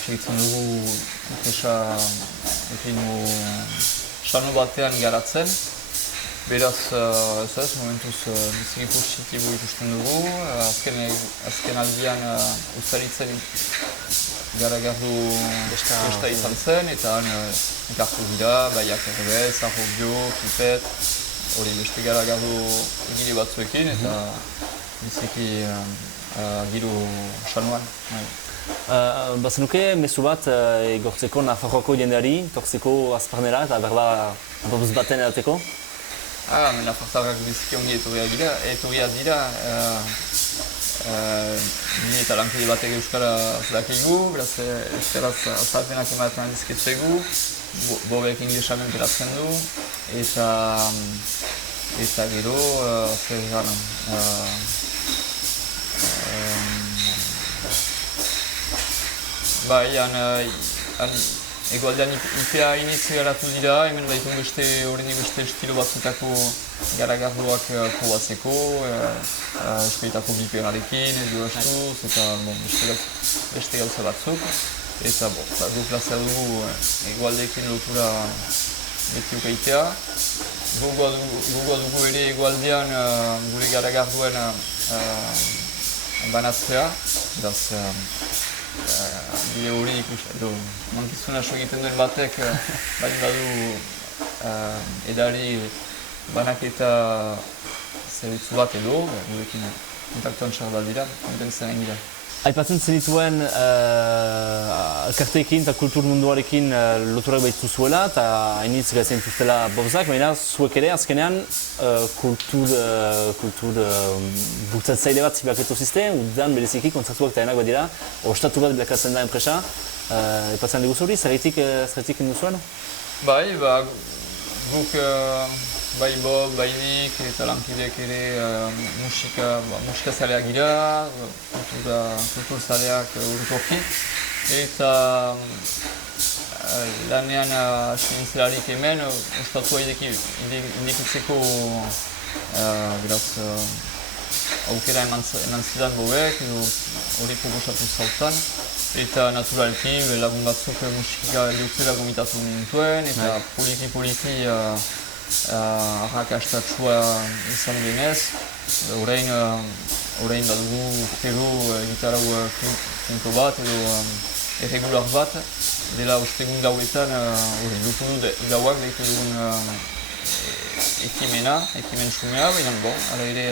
segitzen dugu enpresa sano batean garatzen. Beraz, ez momentuz biziki positibo ikusten dugu. Azken aldian ustaritzen garagardo besta izan zen, eta ekartu dira, baiak erbez, arrobio, pipet, hori beste garagardo egile batzuekin, eta biziki giro sanoan. Bazenuke mezu bat igortzeko Nafarroako jendeari, tortzeko Azparnera eta berda bobz baten edateko? Nafartarrak biziki ongi etorriak dira. Ni eta lankide batek euskaraz dakigu, beraz euskaraz azalpenak ematen dizkitzegu, Bobek inglesamen peratzen du, eta gero, zer gana. Egoaldean ipea iniz garatu dira, hemen baitun beste estilo batzutako garagardoak probatzeko, eskoitako bipeonarekin, edurastuz, eta beste gauza batzuk. Eta guk plazera dugu egoaldeekin lotura beti ukaitea. Gogoa dugu ere egoaldean gure garagarduen banatzea, beraz bide hori ikusten, mankizun aso egiten duen batek baldin badu edari banaketa zerbitzu bat edo, gurekin kontaktuan txar bat dira, kontentzen egin dira. Aipatzen zenituen elkarteekin eta kultur munduarekin loturak baitzu zuela eta hainitz gaitzen zuztela bobzak, baina zuek ere azkenean kultur bultzatzaile bat zibaketu zizte, udan bereziki kontzertuak eta enak bat dira, ostatu bat bilakatzen da enpresa. Aipatzen dugu zuri, zerretik induzuen? Bai, guk bai Bob, bai nik eta lankideek ere musika zaleak gira, kultur zaleak urrutorki. Eta lanean sinizelarik hemen, ostatua indikitzeko beraz aukera eman zidan Bobek, hori proposatu zautan. Eta naturalki lagun batzuk musika leutzera gomitatu nintuen, eta poliki arrakastatsua izan denez, orain badugu urtero gitarau finko bat edo erregular bat, dela ostegun gauetan lupunu gauak deitu dugun ekimen sumea, baina hala ere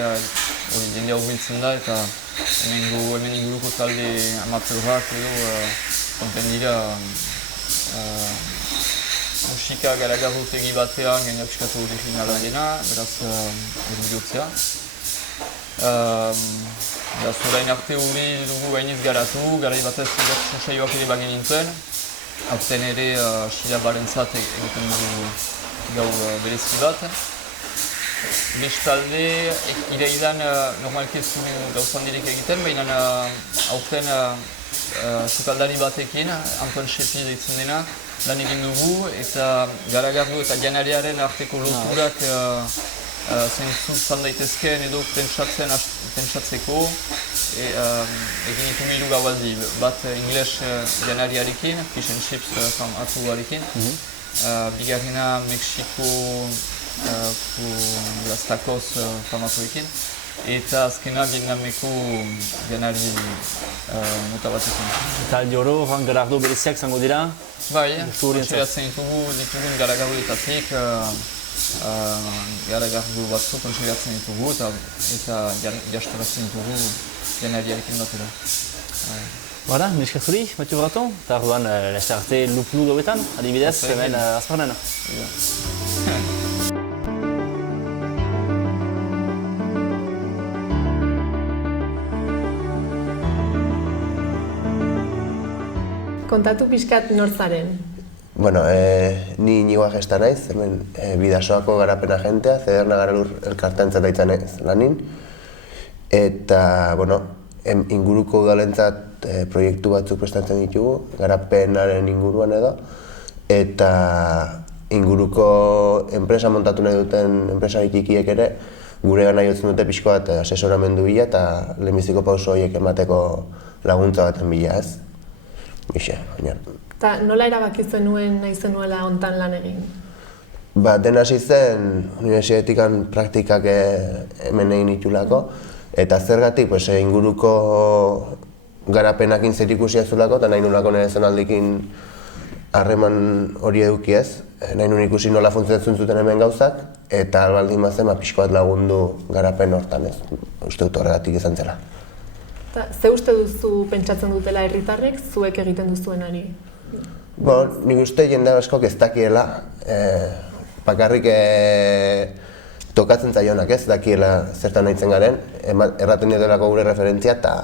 jende hau biltzen da eta hemen inguruko talde amateurrak edo konten dira musika garagarrotegi batean gaina piskatu originala dena, beraz erudiotzea. Beraz orain arte hori dugu hainiz garatu, garai batez saioak ere bagin nintzen. Aurten ere Sira barentzat egiten dugu gau berezi bat. Bestalde, irailan normalki ez dugu gauzan direk egiten, baina aurten sukaldari batekin, Antoine Shepi deitzen dena, lan egin dugu eta garagardo eta janariaren arteko loturak zentzu zan daitezkeen edo pentsatzeko egin ditu hiru gaualdi, bat ingles janariarekin, fish and chips atuarekin, bigarrena Mexiko Las Tacos famatuekin, eta azkena Vietnameko janari mota batekin. Eta aldi oro, garagardo bereziak zango dira? Bai, kontseratzen ditugun garagardoetatik garagardo batzuk kontseratzen ditugu eta jastoratzen ditugu janariarekin batera. Bara, miskak zuri, Mathieu Braton, eta orduan laster arte luplu gauetan, adibidez, hemen Azparnen. Kontatu pixkat nortzaren. Bueno, ni Inigo Agesta naiz, hemen Bidasoako garapen agentea, Zederna Garalur elkarteantzat baitzen lanin. Eta, bueno, inguruko udalentzat proiektu batzuk prestatzen ditugu, garapenaren inguruan edo. Eta inguruko enpresa montatu nahi duten enpresari txikiek ere gure gana jotzen dute pixko bat asesoramendu bila eta lehenbiziko pauso horiek emateko laguntza baten bila, ez? Bixe, baina. Eta nola erabaki zenuen nahi zenuela hontan lan egin? Ba, dena hasi zen unibertsitatean praktikak hemen egin itulako, eta zergatik inguruko garapenakin zer ikusia zulako, eta nahi nolako nire zonaldikin harreman hori eduki ez. Nahi nuen ikusi nola funtzionatzen zuten hemen gauzak, eta albaldin bazen pixko bat lagundu garapen hortan ez. Uste dut horregatik izan zela. Eta ze uste duzu pentsatzen dutela herritarrek zuek egiten duzuenari? Nik uste jende askok ez dakiela, bakarrik tokatzen zaionak ez, dakiela zertan nahitzen garen, erraten ditelako gure referentzia eta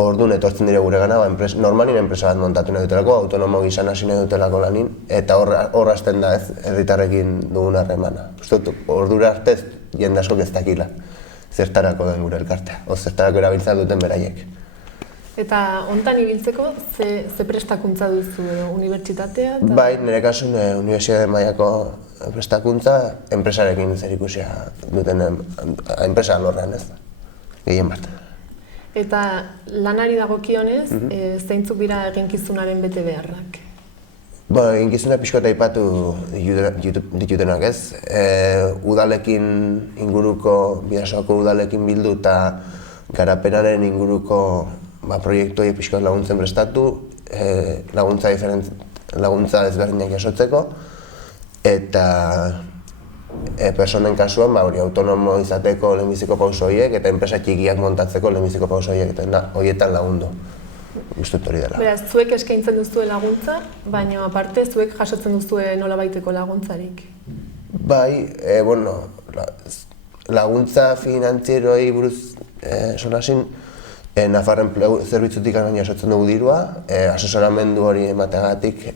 orduan etortzen dire gure gana, normalin enpresa bat montatu nahi dutelako, autonomo gizan hasi nahi dutelako lanin, eta hor hasten da ez, herritarrekin dugun harremana. Uste dut, ordura arte jende askok ez dakila zertarako den gure elkartea, o zertarako erabiltza duten beraiek. Eta hontan ibiltzeko, ze prestakuntza duzu edo unibertsitatea? Bai, nire kasun unibertsitate mailako prestakuntza enpresarekin zer ikusia duten enpresa alorrean ez, gehien bat. Eta lanari dagokionez, zeintzuk dira eginkizunaren bete beharrak? Eginkizuna pixko eta aipatu ditutenak ez. Udalekin inguruko, Bidasoako udalekin bildu eta garapenaren inguruko proiektu horiek pixko laguntzen prestatu, laguntza ezberdinak jasotzeko, eta personen kasuan hori autonomo izateko lehenbiziko pauso horiek eta enpresa txikiak montatzeko lehenbiziko pauso horiek eta horietan lagundu. Uste hori dela. Beraz, zuek eskaintzen duzue laguntza, baina aparte zuek jasotzen duzue nolabaiteko laguntzarik? Bai, laguntza finantzieroi buruz solasin, Nafarren Enplegu Zerbitzutik jasotzen dugu dirua, asesoramendu hori emateagatik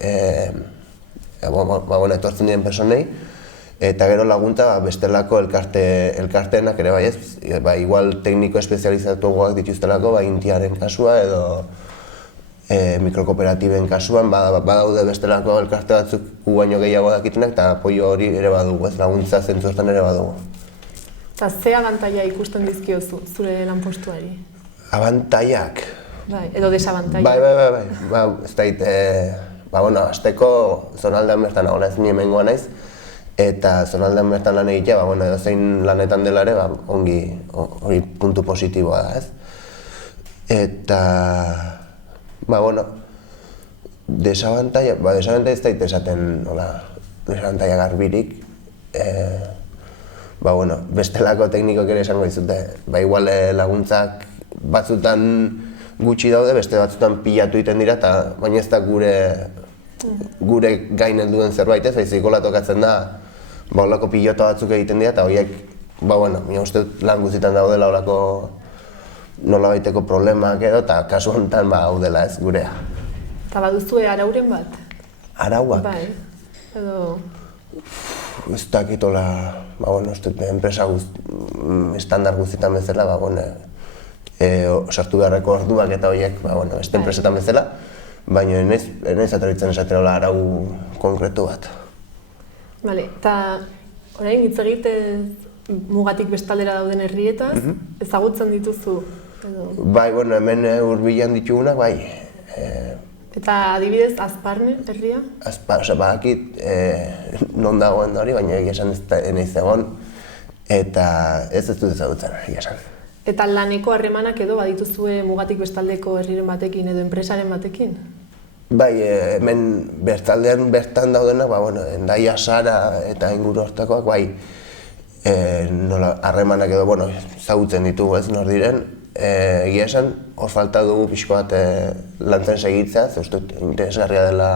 etortzen diren personei, eta gero laguntza bestelako elkarteenak ere bai ez, igual tekniko espezializatuagoak dituztelako, Intiaren kasua edo mikrokooperatiben kasuan, badaude bestelako elkarte batzuk gu baino gehiago dakitenak eta apoio hori ere badugu, laguntza zentzu hortan ere badugu. Eta ze abantaila ikusten dizkiozu zure lanpostuari? Abantaiak? Bai, edo desabantaila? Bai, ez dakit, azteko zonaldean bertan nagoela ez nire hemengoa naiz, eta zonaldean bertan lan egitea, edo zein lanetan dela ere, hori puntu positiboa da, ez? Eta, desabantaia ez da esaten, desabantaia garbirik, bestelako teknikok ere esango dizute, igual laguntzak batzutan gutxi daude, beste batzutan pilatu egiten dira, baina ez da gure gain helduen zerbait ez, baizik hola tokatzen da, holako pilota batzuk egiten dira, eta horiek, mina uste lan guztietan daudela holako nolabaiteko problemak edo, eta kasu honetan daudela ez, gurea. Eta baduzue arauren bat? Arauak? Bai, edo... Ez dakit hola, enpresa estandar guztietan bezala, sartu beharreko orduak eta horiek, beste enpresetan bezala, baina ez atoritzen esatera hola arau konkretu bat. Bale, eta orain hitz egitez mugatik bestaldera dauden herrietaz, ezagutzen dituzu? Bai, hemen hurbilan ditugunak, bai. Eta adibidez, Azparne herria? Badakit non dagoen hori, baina egia esan ez naiz egon, eta ez dut ezagutzen, egia esan. Eta laneko harremanak edo badituzue mugatik bestaldeko herriren batekin edo enpresaren batekin? Bai, hemen bestaldean bertan daudenak, Hendaia, Sara eta inguru hortakoak, bai, harremanak edo, ezagutzen ditugu ez nor diren, egia esan, hor falta dugu pixko bat lantzen segitzea, ze uste interesgarria dela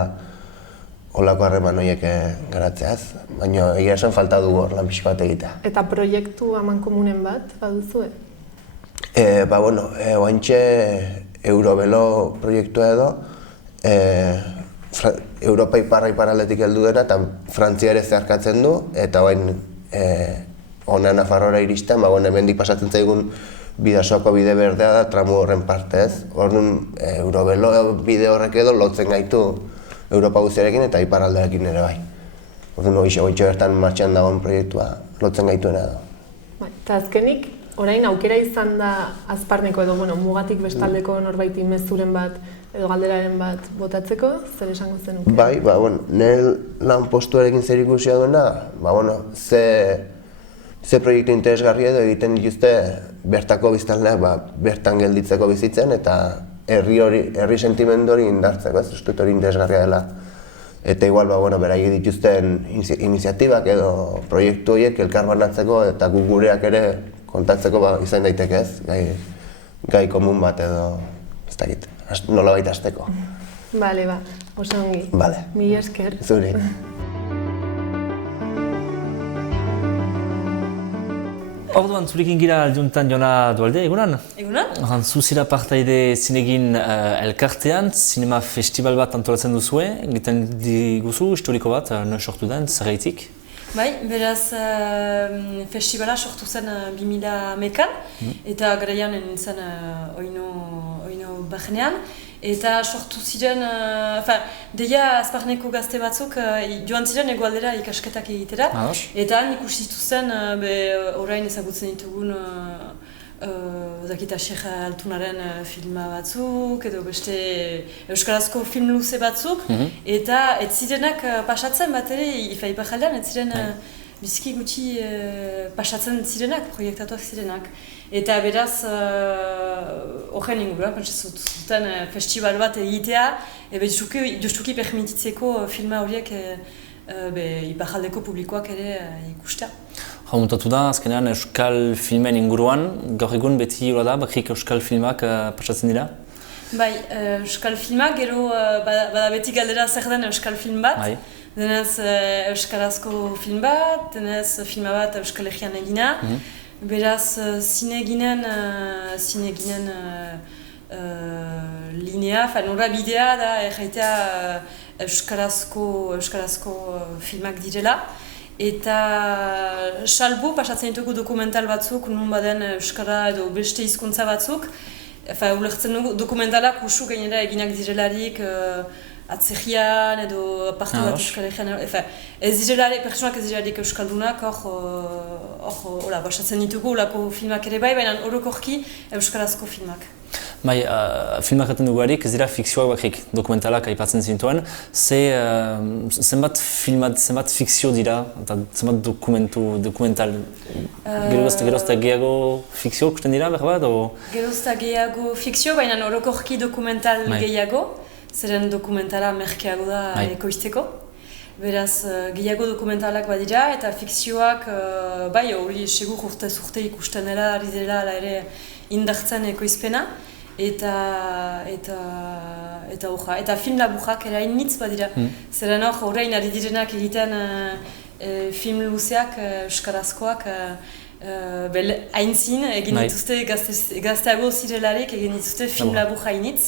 holako harreman horiek garatzea ez, baina egia esan falta dugu hor lan pixko bat egitea. Eta proiektu amankomunen bat baduzue? Oantxe Eurovelo proiektua edo, Europa ipar-iparraldetik heldu dena eta Frantzia ere zeharkatzen du, eta hona Nafarroara iristen, hemendik pasatzen zaigun Bidasoako bide berdea da tramu horren parte ez. Orduan, Eurovelo bide horrek edo lotzen gaitu Europa guztiarekin eta iparraldearekin ere bai. Orduan horixe bertan martxan dagoen proiektua lotzen gaituena da. Eta azkenik, orain aukera izan da Azparneko edo mugatik bestaldeko norbaiti mezuren bat edo galderaren bat botatzeko, zer esango zenuke? Bai, nire lan postuarekin zer ikusia duena, ze proiektu interesgarri edo egiten dituzte bertako biztanleak bertan gelditzeko bizitzen eta herri sentimendu hori indartzeko, ez uste hori interesgarria dela. Eta igual, beraiek dituzten iniziatibak edo proiektu horiek elkar banatzeko eta guk gureak ere kontatzeko izan daiteke ez, gai komun bat edo, ez dakit, nola baita azteko. Bale, oso ongi. Bale. Mila esker. Zuri. Orduan, zurekin gira aldiuntan Jona Dualde, egunan? Egunan? Zuzira partaide zinegin elkartean, zinema festival bat antolatzen duzue, egiten diguzu, historiko bat, non sortu den, zergaitik? Bai, beraz festivala sortu zen 2011an, eta garaian nintzen oino bajenean. Eta sortu ziren, deia Azparneko gazte batzuk joan ziren egoaldera ikasketak egitera. Eta han ikusi zituzten, orain ezagutzen ditugun Sheikh Altunaren filma batzuk, edo beste euskarazko film luze batzuk. Eta ez zirenak pasatzen bat ere, Ipar jaldean, ez ziren biziki gutxi pasatzen zirenak, proiektatuak zirenak. Eta beraz, horren inguruan, pentsazuten festival bat egitea, justuki permititzeko filma horiek Ipar jaldeko publikoak ere ikustea. Muntatu da, azkenean euskal filmen inguruan, gaur egun beti hori da, bakrik euskal filmak pasatzen dira? Bai, euskal filmak, gero bada beti galdera zer den euskal film bat. Denez euskarazko film bat, denez filma bat euskal egian egina. Beraz, zineginen linea, nora bidea da erraitea euskarazko filmak direla. Eta salbu pasatzen ditugu dokumental batzuk, nun baden euskara edo beste hizkuntza batzuk. Ulertzen dugu dokumentalak usu gainera eginak direlarik atzegian edo parte bat euskalegian. Ez direlarik, pertsonak ez direlarik euskaldunak, hor basatzen ditugu olako filmak ere bai, baina orokorki euskarazko filmak. Bai, filmak egiten duguarik, ez dira fikzioak bakrik, dokumentalak aipatzen zintuen. Zenbat fikzio dira, eta zenbat dokumental? Gerozta gehiago fikzio ikusten dira, behar bat? Gerozta gehiago fikzio, baina orokorki dokumental gehiago. Zeren dokumentala merkeago da ekoizteko. Beraz, gehiago dokumentalak badira eta fikzioak, bai, hori segur urtez urte ikusten dela, ari dela ere indartzen ekoizpena. Eta film laburrak erain nitz badira. Zeren hor, horrein ari direnak egiten film luzeak, euskarazkoak, haintzin egin dituzte gazteago zirelarik egin dituzte film labur hainitz.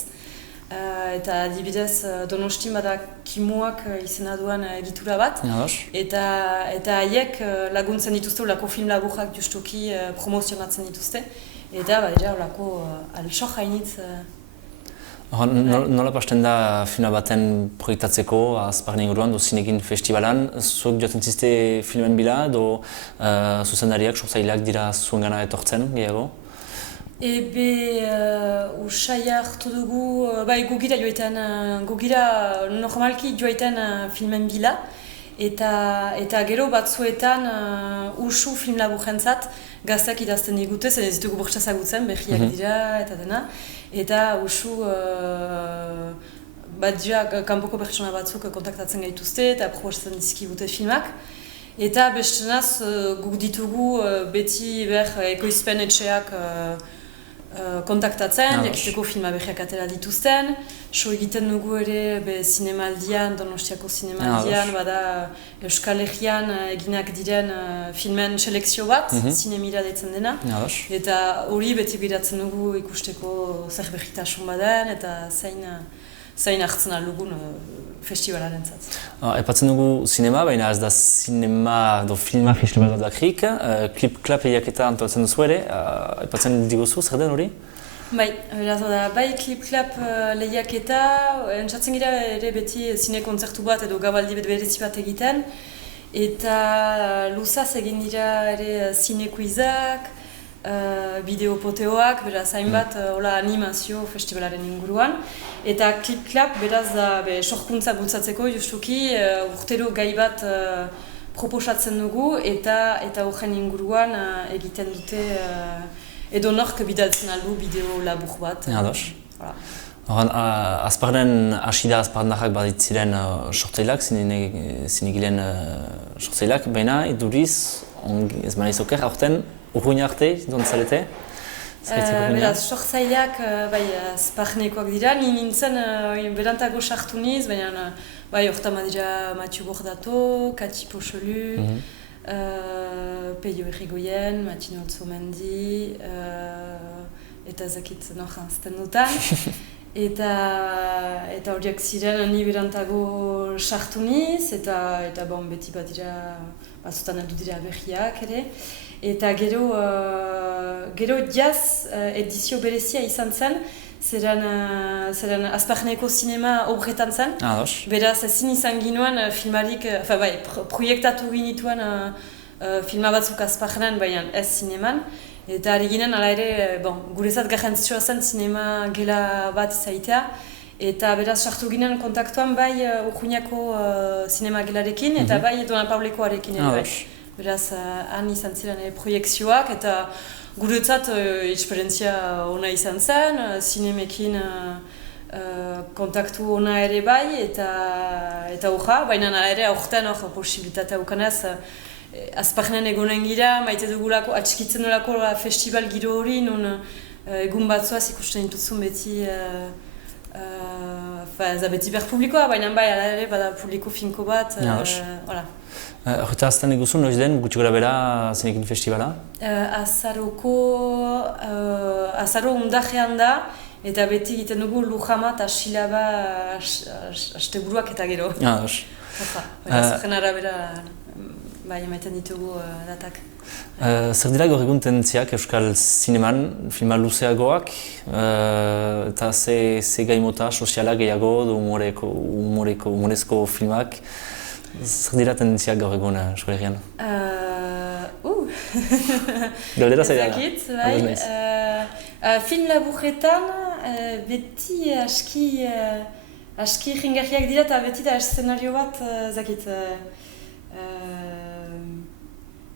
Eta adibidez Donostin bada Kimuak izena duan egitura bat. Eta haiek laguntzen dituzte olako film laburrak justuki promozionatzen dituzte. Eta badira olako altsok hainitz. Nola pasten da filma baten proiektatzeko Azparnen inguruan, zinegin festivalan? Zuek joaten zizte filmen bila, edo zuzendariak, sortzaileak dira zuen gana etortzen gehiago? Usaia hartu dugu, gugira joetan, gugira normalki joetan filmen bila. Eta gero batzuetan usu film laburrentzat gazteak idazten digute, zen ez ditugu bortsa zagutzen, berriak dira eta dena. Eta usu kanpoko pertsona batzuk kontaktatzen gaituzte eta proposatzen dizkigute filmak. Eta bestenaz guk ditugu beti ekoizpen etxeak kontaktatzen, jakiteko filma berriak atera dituzten. So egiten dugu ere zinemaldian, Donostiako zinemaldian, bada Euskal Herrian eginak diren filmen selekzio bat, zinemira deitzen dena. Eta hori beti biratzen dugu ikusteko zer berritasun baden eta zain hartzen aldugun festivalaren zat. Epatzen dugu zinema, baina ez da zinema edo filma festival bat dakrik. Klip-klap egiaketa antolatzen duzu ere, epatzen diguzu, zer den hori? Bai, klip-klap lehiaketa, entzatzen gira ere beti zine kontzertu bat edo gabaldi berezi bat egiten. eta luzaz egin dira ere zinekuizak, bideopoteoak, beraz hainbat animazio festivalaren inguruan. Eta Klip-Klap, beraz da sorkuntza bultzatzeko justuki urtero gai bat proposatzen dugu eta horren inguruan egiten dute edo nork bidaltzen aldu bideo labur bat. Ados. Azparnen asida azparnarrak baditziren sortzailak, zinegilen sortzailak, baina iduriz, ez manaiz oker, aurten urruin arte dontzalete? Beraz, sortzaileak azparnekoak dira, nintzen berantago sartu niz, baina hortan badira Mathieu Bordato, Kati Pochelu, Peio Errigoyen, Matino Otzomendi, eta zakit janzten dutan. Eta horiak ziren ni berantago sartu niz, eta beti badira, batzutan heldu dira berriak ere. Eta gero jaz edizio berezia izan zen, zeren Azparneko zinema obretan zen. Beraz, ezin izan ginoen filmarik, proiektatu ginituen filma batzuk Azparnen, baina ez zineman. Eta ari ginen, ala ere, gurezat garrantzitsua zen zinema gela bat izaitea. Eta beraz, sartu ginen kontaktuan bai Urruñako zinema gelarekin eta bai Dona Paulekoarekin ere. Beraz, han izan ziren proiekzioak eta guretzat esperientzia ona izan zen, zinemekin kontaktu ona ere bai eta horra, baina ere aurten posibilitatea ukanez Azparnen egonen gira, maite dugulako, atxikitzen dugulako festival giro hori, non egun batzuaz ikusten dituzun beti ez da beti behar publikoa, baina bai, ala ere, bada publiko finko bat. Horretaz azten eguzun, noiz den, gutxi gara bera zinekin festivala? Azaro undajean da, eta beti egiten dugu Lujama eta Silaba asteburuak eta gero. Zerren arabera, bai, emaiten ditugu datak. Zer dira gaur egun tendentziak Euskal Zineman, filma luzeagoak, eta ze gai mota sozialak gehiago, humorezko filmak, zer dira tendentziak gaur egun Euskal Herrian? Galdera zaila da. Ezakit, bai. Film laburretan beti aski ringarriak dira eta beti da eszenario bat, ezakit.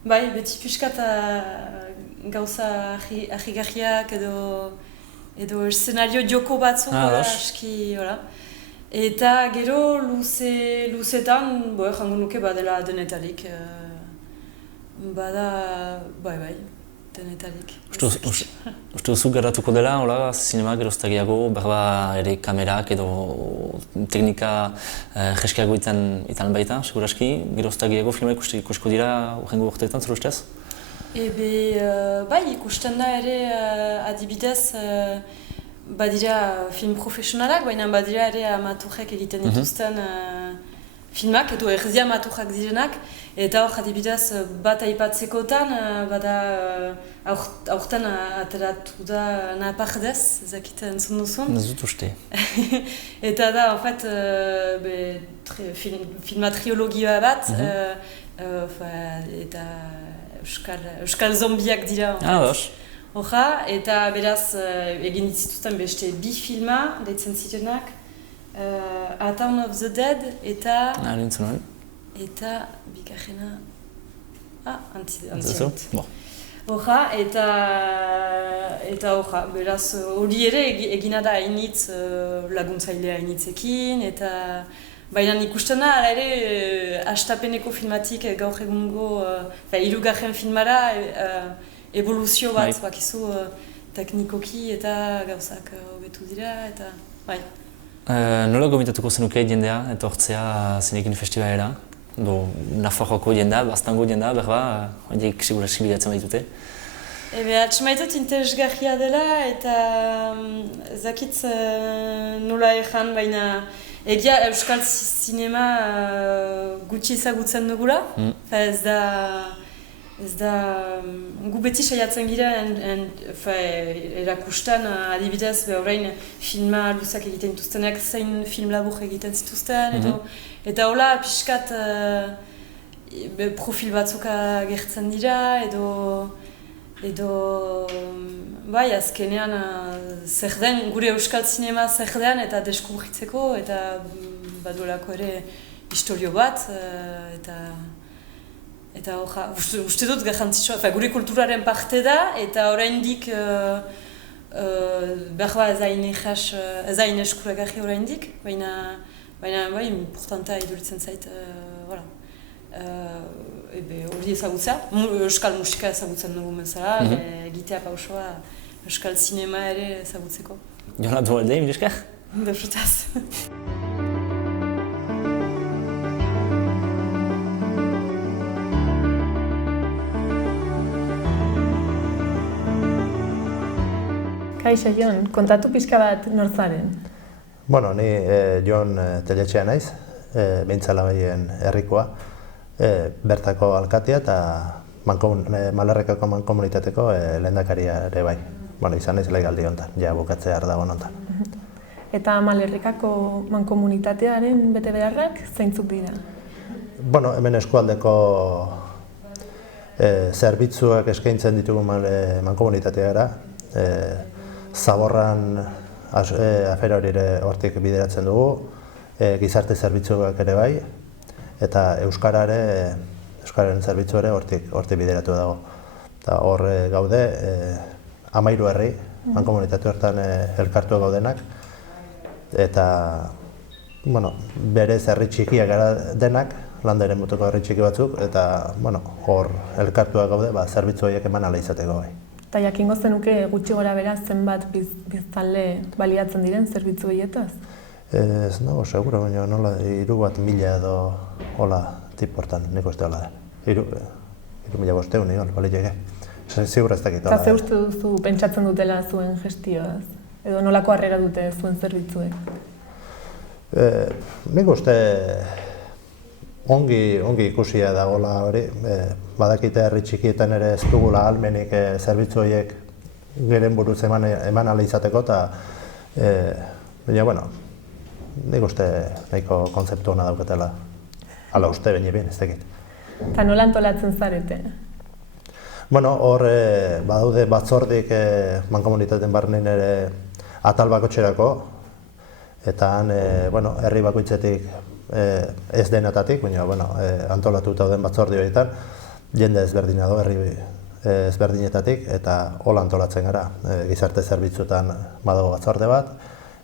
Bai, beti pixkat gauza ahigarriak edo eszenario joko batzuk aski, eta gero luzetan, jango nuke badela denetarik. Bada, bai, denetarik. Uste duzu geratuko dela, zinema geroztagiago, berba ere kamerak edo teknika jeskiago itan baita, seguraski, geroztagiago filma ikusko dira urrengo urteetan, zer ustez? Bai, ikusten da ere adibidez, badira film profesionalak, baina badira ere amaturrek egiten dituzten filmak, edo erdia amaturrak direnak, eta hor adibidez bat aipatzekotan, bada aurten ateratu da Napardez, ezakit entzun duzun. Ez dut uste. Eta da, en fait, filma triologia bat, eta euskal zombiak dira. Horra, eta beraz egin ditzituzten beste bi filma, deitzen zituenak, A Town of the Dead eta... Eta bigarrena... Antzident. Horra, eta horra, beraz hori ere egina da hainitz laguntzailea hainitzekin, eta... Baina ikusten da, ala ere, hastapeneko filmatik gaur egungo, hirugarren filmara evoluzio bat, bakizu teknikoki eta gauzak hobetu dira, eta... Nola gomitatuko zenuke jendea etortzea zinekin festivalera? Nafarroako jendea, Baztango jendea, berba, horiek seguraski bidatzen baitute? Atxemaitut interesgarria dela eta ezakit nola ezan, baina egia Euskal Zinema gutxi ezagutzen dugula. Ez da, gu beti saiatzen gira erakusten adibidez, orain filma luzak egiten dituztenak zein film labur egiten zituzten, eta hola pixkat profil batzuk agertzen dira, edo bai, azkenean zer den, gure euskal zinema zer den eta deskubritzeko, eta baduelako ere historio bat, eta uste dut garrantzitsua, gure kulturaren parte da, eta oraindik behar ez hain eskuragarri oraindik, baina bai, importanta iduritzen zait, hori ezagutza, euskal musika ezagutzen dugu bezala, egitea pausoa euskal zinema ere ezagutzeko. Jona Dualde, mil esker? Berrutaz. Kaixo, Jon, kontatu pixka bat nortzaren? Bueno, ni Jon Telletxea naiz, Behintzalabaien herrikoa, bertako alkatea eta Malarrekako mankomunitateko lehendakaria ere bai. Bueno, izan naiz legaldi honetan, ja bukatzea dago honetan. Eta Malarrekako mankomunitatearen betebeharrak zeintzuk dira? Bueno, hemen eskualdeko zerbitzuak eskaintzen ditugu mankomunitatea gara. Zaborran afera hori hortik bideratzen dugu, gizarte zerbitzuak ere bai, eta Euskararen zerbitzu ere hortik bideratu dago. Eta hor gaude, 13 herri, mankomunitate hortan elkartu gaudenak, eta berez herri txikiak gara denak, landaren mutuko herri txiki batzuk, eta hor elkartuak gaude, zerbitzu horiek eman ala izateko bai. Eta jakingo zenuke gutxi gora bera zenbat biztanle baliatzen diren zerbitzu horietaz? Ez nago, seguro, baina nola 3.000 edo hola tiportan, nik uste hola da. 3.500 egon, baliteke. Zigur ez dakit hola. Eta ze uste duzu pentsatzen dutela zuen gestioaz? Edo nolako harrera dute zuen zerbitzuek? Nik uste ongi ikusia dagoela hori. Badakite herri txikietan ere ez dugula ahalmenik zerbitzu horiek geren buruz eman ala izateko, baina, nik uste nahiko kontzeptu hona daukatela. Hala uste, baina ez dakit. Eta nola antolatzen zarete? Hor badaude batzordik mankomunitateen barnean ere atal bakotxerako, eta han herri bakoitzetik ez denetatik, baina antolatuta dauden batzordi horietan, jende ezberdina do herri ezberdinetatik, eta hola antolatzen gara. Gizarte zerbitzuetan badago batzorde bat,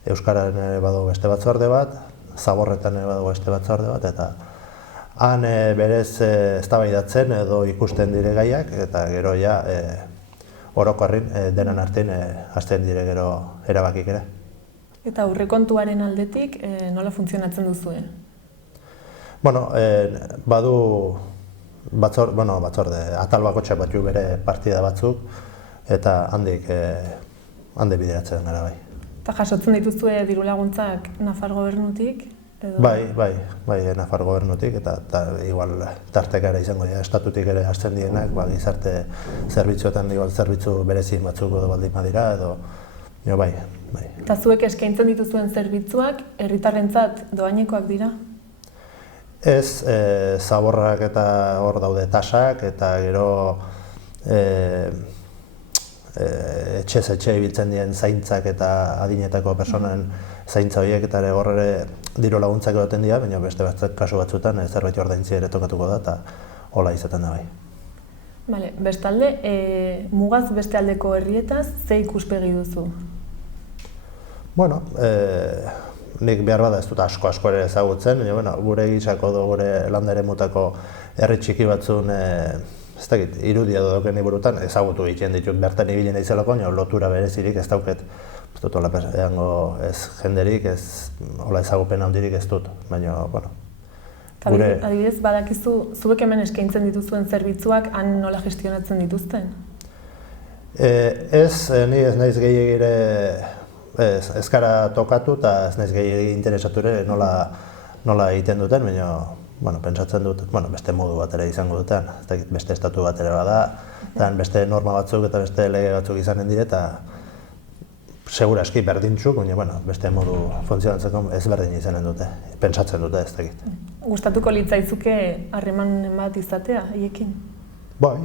Euskararen ere badago beste batzorde bat, Zaborretan ere badago beste batzorde bat, eta han berez eztabaidatzen edo ikusten dire gaiak, eta gero ja orokorrin denan artean hasten dire gero erabakik ere. Eta aurrekontuaren aldetik nola funtzionatzen duzue? Badu batzorde, atal bakotxak batzu bere partida batzuk, eta handik bideratzen gara bai. Eta jasotzen dituzue diru laguntzak Nafar gobernutik? Bai, Nafar gobernutik, eta igual tartek ere izango dira, estatutik ere hasten dienak, gizarte zerbitzuetan igual zerbitzu berezin batzuk edo baldin badira, edo bai. Eta zuek eskaintzen dituzuen zerbitzuak herritarrentzat doainekoak dira? Ez, zaborrak eta hor daude tasak, eta gero etxez etxe ibiltzen dien zaintzak eta adinetako personen zaintza horiek, eta hor ere diru laguntzak egoten dira, baina beste kasu batzuetan zerbait ordaintzi ere tokatuko da, eta hola izaten da bai. Bestalde, mugaz beste aldeko herrietaz, ze ikuspegi duzu? Nik behar bada ez dut asko ere ezagutzen, baina gure gisako edo gure landare mutako herri txiki batzun ez dakit, irudia doken iburutan ezagutu egiten ditut bertan ibilen izelako, lotura berezirik ez dauket. Ez dut hola ez jenderik, ez hola ezagupen handirik ez dut, baina, Adibidez, badakizu, zuek hemen eskaintzen dituzuen zerbitzuak han nola gestionatzen dituzten? Ez, ni ez naiz gehiagire ez gara tokatu eta ez naiz gehiagire interesature nola egiten duten, baina pentsatzen dut, beste modu bat ere izango duten, beste estatu bat ere bada, beste norma batzuk eta beste lege batzuk izanen dire, eta seguraski berdintzuk, baina beste modu funtzionatzeko ezberdin izanen dute, pentsatzen dute ez dakit. Gustatuko litzaizuke harremanen bat izatea haiekin? Bai,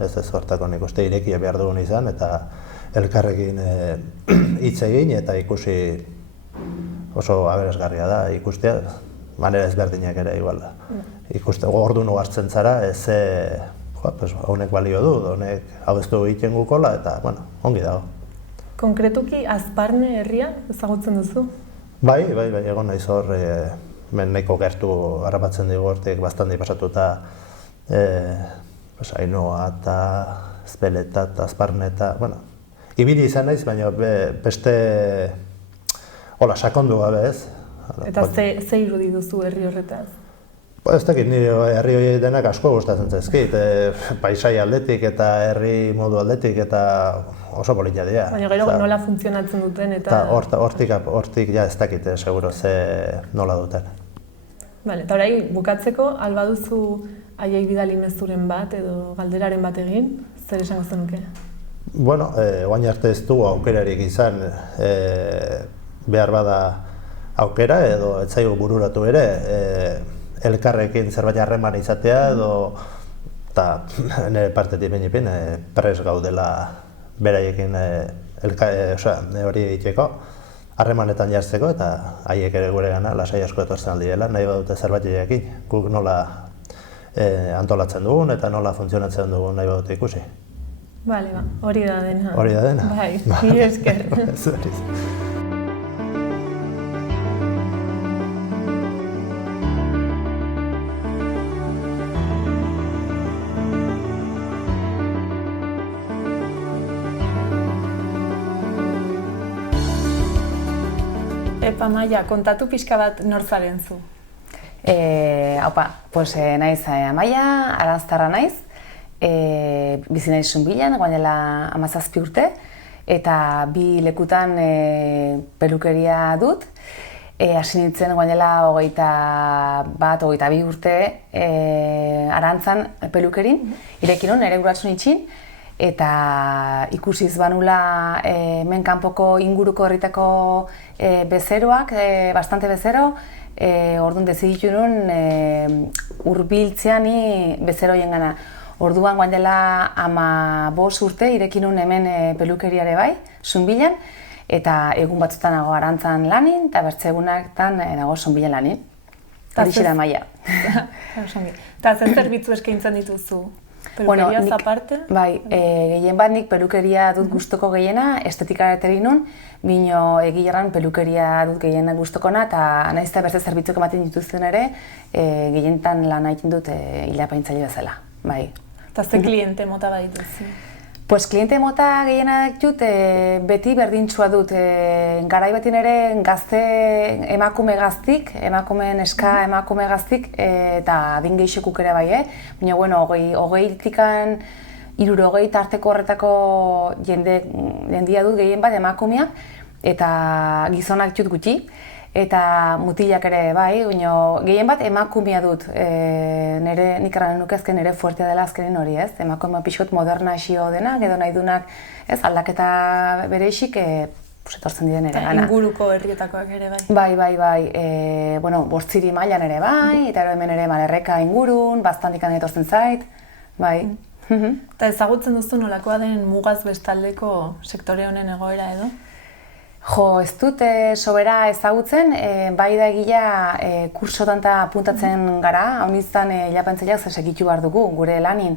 ez hortako nik uste irekia behar dugun izan eta elkarrekin hitz egin eta ikusi oso aberasgarria da ikustea, manera ezberdinak ere igual da. Ikuste orduan hartzen zara, honek balio du, honek hau ez du egiten gukola eta ongi dago. Konkretuki Azparne herria ezagutzen duzu? Bai, egon naiz hor, nahiko gertu harrapatzen dugu hortik bastante pasatuta Ainoa eta Ezpeleta eta Azparne eta, ibili izan naiz, baina beste sakondu gabe ez. Eta ze irudi duzu herri horretaz? Ez dakit, nire herri horiek denak asko gustatzen zaizkit, paisai aldetik eta herri modu aldetik eta oso politia dira. Baina gero nola funtzionatzen duten eta... Hortik ez dakit, seguro nola duten. Eta orai, bukatzeko, alba duzu haiei bidali mezuren bat edo galderaren bat egin, zer esango zenuke? Oain arte ez du aukerarik izan behar bada aukera edo ez zaigu bururatu ere elkarrekin zerbait harreman izatea edo eta nire partetik benipin pres gaudela beraiekin hori egiteko harremanetan jartzeko eta haiek ere gure gana lasai asko etortzen aldiela, nahi badute zerbait egiakin, guk nola antolatzen dugun eta nola funtzionatzen dugun nahi badute ikusi. Hori da dena. Hori da dena? Bai, mila esker. Epa, Maia, kontatu pixka bat nor zaren zu? Naiz Amaia, Aranztarra naiz, bizi naiz Zunbillan, guain dela 17 urte, eta bi lekutan pelukeria dut. Hasi nintzen guain dela 22 urte Arantzan pelukerin, irekin nire guratzu nitxin, eta ikusiz banula hemen kanpoko inguruko herritako bezeroak, bastante bezero, orduan deziditu nuen hurbiltzea ni bezeroien gana. Orduan guain dela 15 urte irekin nuen hemen pelukeriare bai, Zunbillan, eta egun batzutan nago Arantzan lanin, eta bertze egunaktan nago Zunbillan lanin. Horixe da Maia. Eta zer zerbitzu eskaintzen dituzu? Pelukeriaz aparte? Bai, gehien bat nik pelukeria dut gustoko gehiena, estetikara egin nun, bino egileran pelukeria dut gehiena gustokona, eta nahiz eta beste zerbitzuk ematen dituzten ere, gehienetan lan egiten dut hilapaintzaile bezala. Eta ze kliente mota bat dituzu? Kliente mota gehiena ditut, beti berdintsua dut. Garai batin ere gazte emakume gaztik, emakumeen eska emakume gaztik, eta adin gehixekuk ere bai, baina 20-tikan 60 tarteko horretako jendia dut gehien bat emakumeak, eta gizonak ditut gutxi, eta mutilak ere bai, baina gehien bat emakumea dut. Nik eranen nukezken nire fuertea dela azkenin hori, ez? Emakumea pixkot moderna esio denak, edo nahi dunak, ez? Aldaketa bere isik, etortzen diren ere gana. Inguruko herrietakoak ere bai? Bai. Bortziri mailan ere bai, eta hemen ere Malerreka ingurun, bastantikan etortzen zait, bai. Eta ezagutzen duzu nolakoa den mugaz bestaldeko sektore honen egoera edo? Ez dut sobera ezagutzen, bai da egia kursotan eta apuntatzen gara, hau nintzen hilapentzaileak segitu behar dugu gure lanin.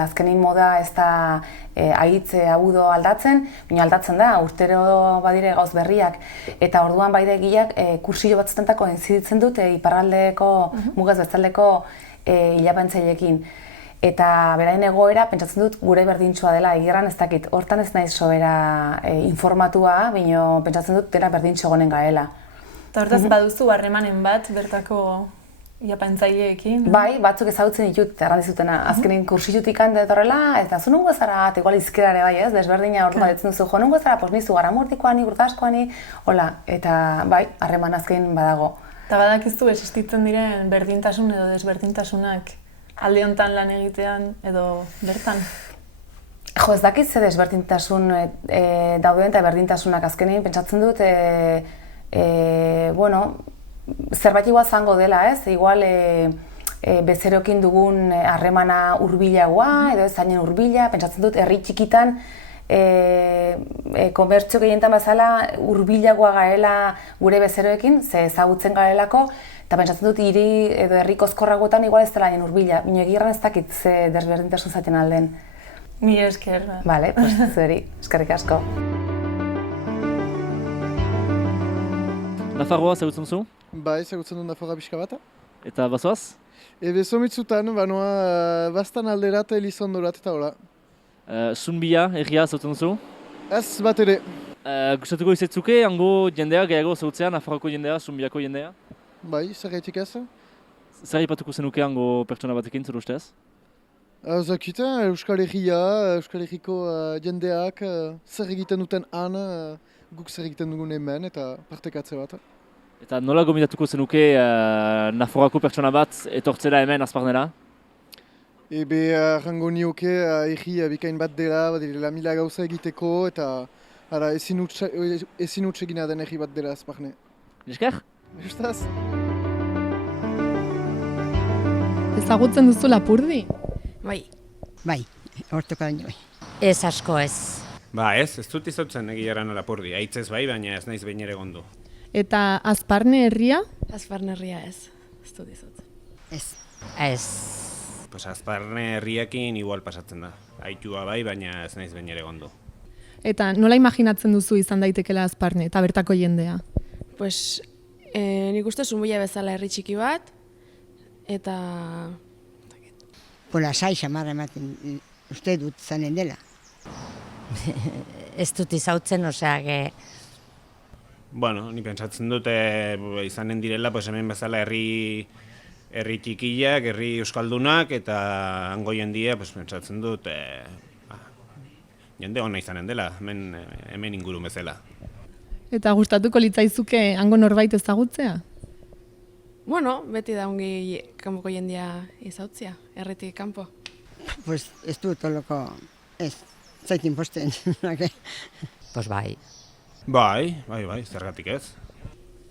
Azkenin moda ez da ahitz agudo aldatzen, baina aldatzen da, urtero badire gauz berriak. Eta orduan bai da egiak kursillo batzutentako entziditzen dut iparraldeko mugaz bestaldeko hilapentzaileekin. Eta berain egoera, pentsatzen dut gure berdintsua dela, egirran ez dakit, hortan ez naiz sobera informatua, baina pentsatzen dut dela berdintxo egonen garela. Eta hortaz baduzu harremanen bat bertako hilapentzaileekin? Bai, batzuk ezagutzen ditut, errandizutena. Azkenin kursillutik handa etorrela, eta zu nungo zara, igual izkerare bai ez, desberdina orduan ditzen duzu, nungo zara, nizu garamurtikoani, urtaskoani, hola, eta bai, harreman azken badago. Eta badakizu existitzen diren berdintasun edo desberdintasunak alde honetan lan egitean edo bertan? Jo, ez dakit ze desberdintasun dauden eta berdintasunak azkenean pentsatzen dut, zerbait igual zango dela, ez? Igual bezeroekin dugun harremana hurbilagoa edo ez zainen hurbila, pentsatzen dut herri txikitan konbertsio gehienetan bezala hurbilagoa garela gure bezeroekin, ze ezagutzen garelako, eta pentsatzen dut hiri edo herri kozkorragoetan igual ez dela hain hurbila. Baina egirran ez dakit ze desberdintasun zaten alden. Mila esker. Bale, pues zuri, eskerrik asko. Nafarroa zegutzen zu? Bai, zegutzen du Nafarroa pixka bat. Eta bazoaz? Bezomitzutan, banoa bastan alderat, Elizondorat eta hola. Zunbia, erria zegutzen zu? Ez bat ere. Gustatuko izetzuke, hango jendea, gehiago zegutzea, Nafarroako jendea, Zunbiako jendea? Bai, zer gaitik ez? Zer ipatuko zenuke hango pertsona batekin, zer ustez? Zakita, Euskal Herria, Euskal Herriko jendeak zer egiten duten han, guk zer egiten dugun hemen eta partekatze bat. Eta nola gomendatuko zenuke Nafarroako pertsona bat etortzera hemen azparnera? Rango nioke herri bikain bat dela, badirela mila gauza egiteko eta ezin huts egina den herri bat dela azparne. Esker? Justaz. Ezagutzen duzu Lapurdi? Bai, hortuko daino bai. Ez asko ez. Ba ez dut izotzen egiaran Lapurdi. Aitzez bai, baina ez naiz behin ere gondo. Eta Azparne herria? Azparne herria ez dut izotzen. Ez. Ez. Pues Azparne herriakin igual pasatzen da. Aitua bai, baina ez naiz behin ere gondo. Eta nola imaginatzen duzu izan daitekela Azparne eta bertako jendea? Pues, nik uste Zunbilla bezala herri txiki bat, eta... Lasai xamarra ematen uste dut zanen dela. Ez dut izautzen, oseak... Bueno, ni pentsatzen dut izanen direla hemen bezala herri txikiak, herri euskaldunak eta hango jendia pentsatzen dut jende hona izanen dela, hemen ingurun bezala. Eta gustatuko litzaizuke hango norbait ezagutzea? Bueno, beti da ongi kanpoko jendia izautzia, herritik kanpo. Pues ez dut oloko, ez, zaitin posten. Pues bai. Bai, zergatik ez.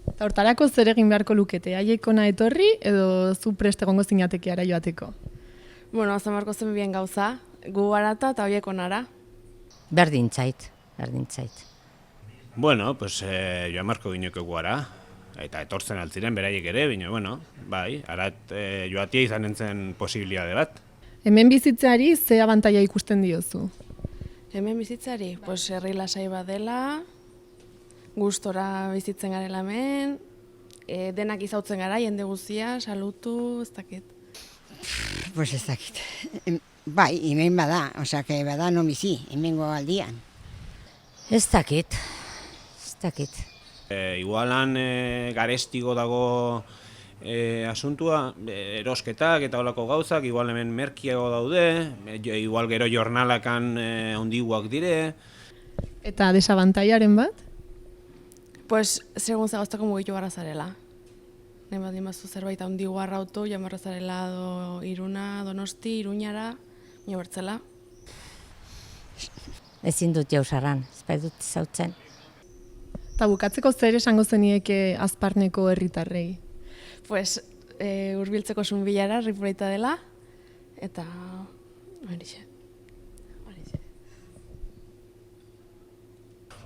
Eta hortarako zer egin beharko lukete, haiek ona etorri edo zu prest egongo zinatekeara joateko? Bueno, azan beharko zen bien gauza, gu garata eta horiek onara. Berdintzait. Bueno, pues joan marko gineko guara. Eta etortzen altziren beraiek ere, baina, bai, arat joatia izan entzen posibilitate bat. Hemen bizitzeari ze abantaia ikusten diozu? Hemen bizitzari, pues herri lasai bat dela, gustora bizitzen garela hemen, denak izautzen gara, jende guztia, salutu, ez dakit. Pues ez dakit. Bai, hemen bada, osea, bada non bizi, hemengo aldian. Ez dakit. Igualan garestigo dago asuntua, erosketak eta holako gauzak, igual hemen merkiago daude, igual gero jornalakan ondiguak dire. Eta desabantaiaren bat? Pues, segun zagoztako mugitu barra zarela. Nahi bat dimazu zerbait ondigu arrautu, jamarra zarela Iruna, Donosti, Iruñara, nio bertzela. Ezin dut jausarran, ez bai dut izautzen. Eta bukatzeko zer esango zenieke Azparneko herritarrei? Pues, hurbiltzeko Zunbillara, Ripoleita dela, eta horixe.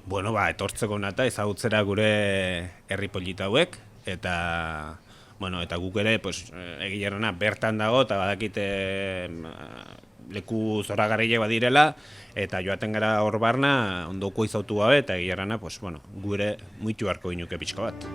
Bueno, etortzeko nata ezagutzera gure herri polita hauek, eta guk ere, egilerrona bertan dago, eta badakite leku zoragarriak badirela, eta joaten gara hor barna, ondoko izautu gabe, eta egilerrana, gure muitu harko ginuke pixka bat.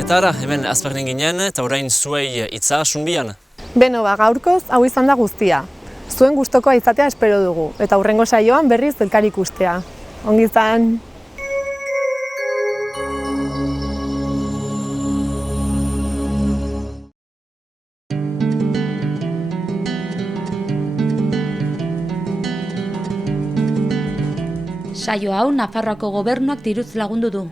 Eta ara, hemen Azparnen ginen, eta orain zuei hitza Zunbian. Beno, gaurkoz, hau izan da guztia. Zuen gustokoa izatea espero dugu, eta hurrengo saioan berriz elkar ikustea. Ongi izan! Saio hau Nafarroako gobernuak diruz lagundu du.